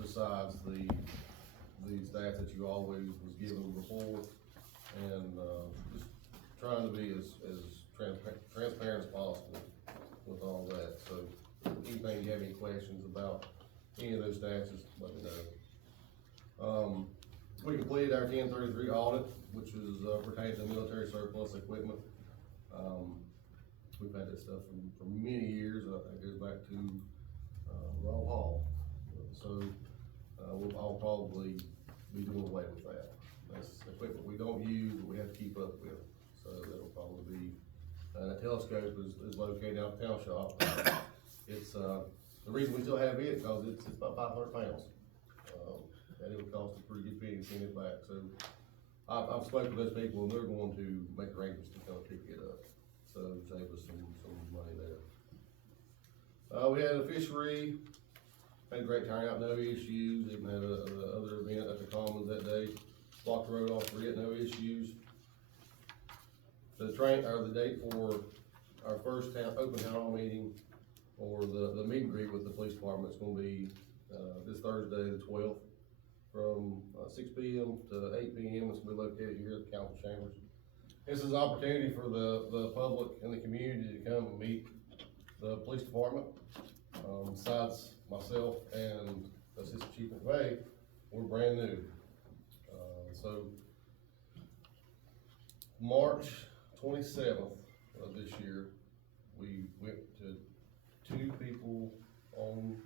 besides the stats that you always was given before. And, just trying to be as transparent as possible with all that. So, anything you have any questions about any of those stats, just let me know. We completed our 1033 audit, which was pertaining to military surplus equipment. We've had that stuff for many years. I think it goes back to Roll Hall. So I'll probably be doing away with that. That's equipment we don't use, but we have to keep up with. So that'll probably be. That telescope is located out of the town shop. It's the reason we still have it because it's about 500 pounds. And it would cost a pretty good penny to send it back. So I've spoken to those people and they're going to make arrangements to come pick it up. So save us some money there. We had a fishery, had a great turnout, no issues. Even had a other event at the Commons that day. Blocked the road off for it, no issues. The date for our first open town hall meeting or the meet and greet with the police department is going to be this Thursday, the 12th. From 6 p.m. to 8 p.m. It's going to be located here at the council chambers. This is an opportunity for the public and the community to come and meet the police department. Besides myself and Assistant Chief McVeigh, we're brand new. So March 27th of this year, we went to 2 people on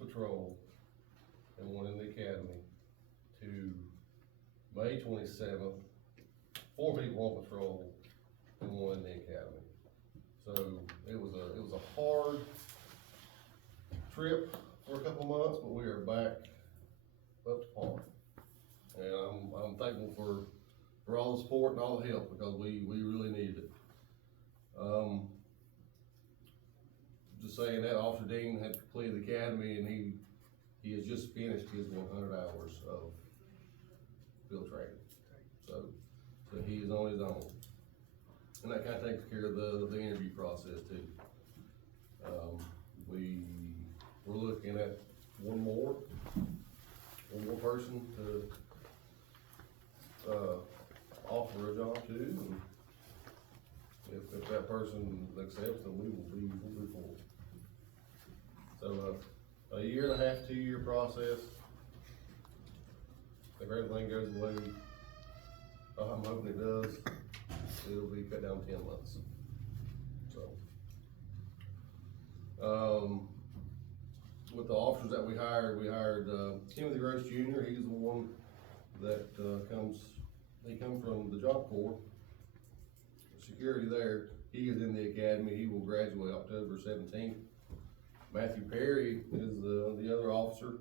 patrol and 1 in the academy, to May 27th, 4 people on patrol and 1 in the academy. So it was a hard trip for a couple months, but we are back up to par. And I'm thankful for all the support and all the help because we really needed it. Just saying that Officer Dean had completed the academy and he has just finished his 100 hours of field training. So he is on his own. And that kind of takes care of the interview process too. We're looking at one more person to offer a job to. And if that person accepts, then we'll move forward. So, a 1.5 to 2 year process. If everything goes the way I'm hoping it does, it'll be cut down 10 months. So, with the officers that we hired Timothy Gross Jr. He's the one that comes from the Job Corps, security there. He is in the academy. He will graduate October 17th. Matthew Perry is the other officer.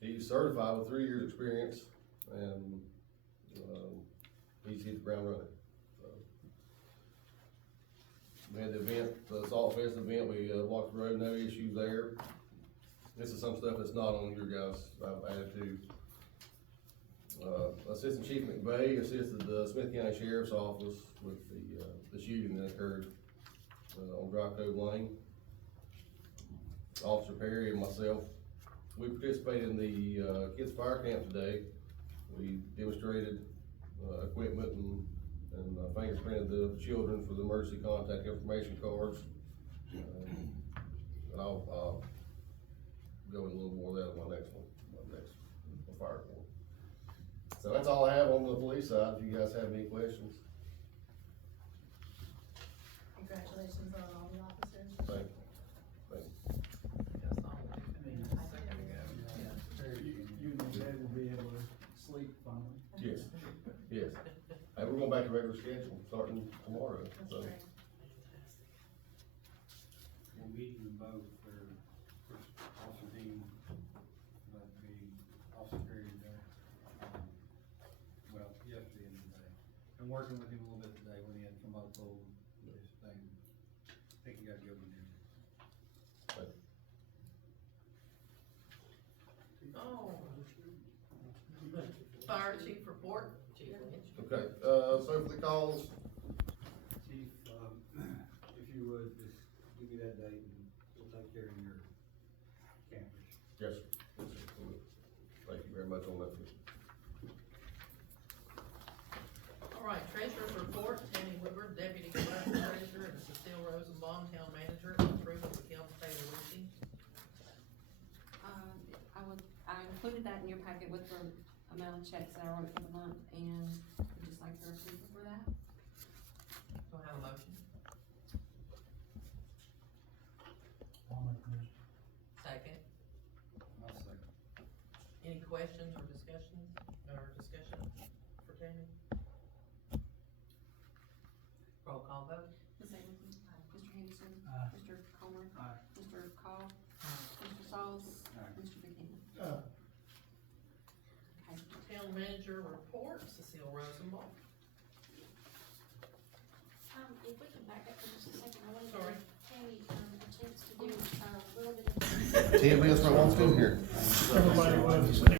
He's certified with 3 years experience and he's hit the ground running. So, we had the event, the Salt Fest event, we walked the road, no issues there. This is some stuff that's not on your guys' attitude. Assistant Chief McVeigh assisted the Smith County Sheriff's Office with the shooting that occurred on Dry Cove Lane. Officer Perry and myself, we participated in the Kids Fire Camp today. We demonstrated equipment and fingerprinted the children for the emergency contact information cards. And I'll go into a little more of that in my next fire report. So that's all I have on the police side. If you guys have any questions. Congratulations on all the officers. Thank you. That's all we did a second ago. You and your dad will be able to sleep finally. Yes, yes. Hey, we're going back to regular schedule starting tomorrow. So. We'll meet you both for Officer Dean been working with him a little bit today when he had to come up with this thing. I think he got a good one there. Oh. Fire chief report, Chief Lynch. Okay, so for the calls, Chief, if you would, just give me that date and we'll take care of your campers. yes, sir. Yes, sir. Thank you very much on that. All right, treasurer's report, Tammy Woodward, deputy clerk treasurer, and Cecile Rosenbaum, town manager, approval of accounts payable routine. I included that in your packet with the amount of checks that I wrote for the month, and I'd just like your approval for that. Do I have a motion? I'll make a motion. Second. I'll second. Any questions or discussion for Tammy? Roll call vote. Ms. Anderson? Mr. Henderson? Aye. Mr. Comer? Aye. Mr. Call? Mr. Sauls? Aye. Mr. Buchanan? Uh, Okay. Town manager report, Cecile Rosenbaum. If we can back up for just a second, I wanted to Sorry. give Tammy, a chance to do a little bit of. 10 minutes for one through here. Everybody was.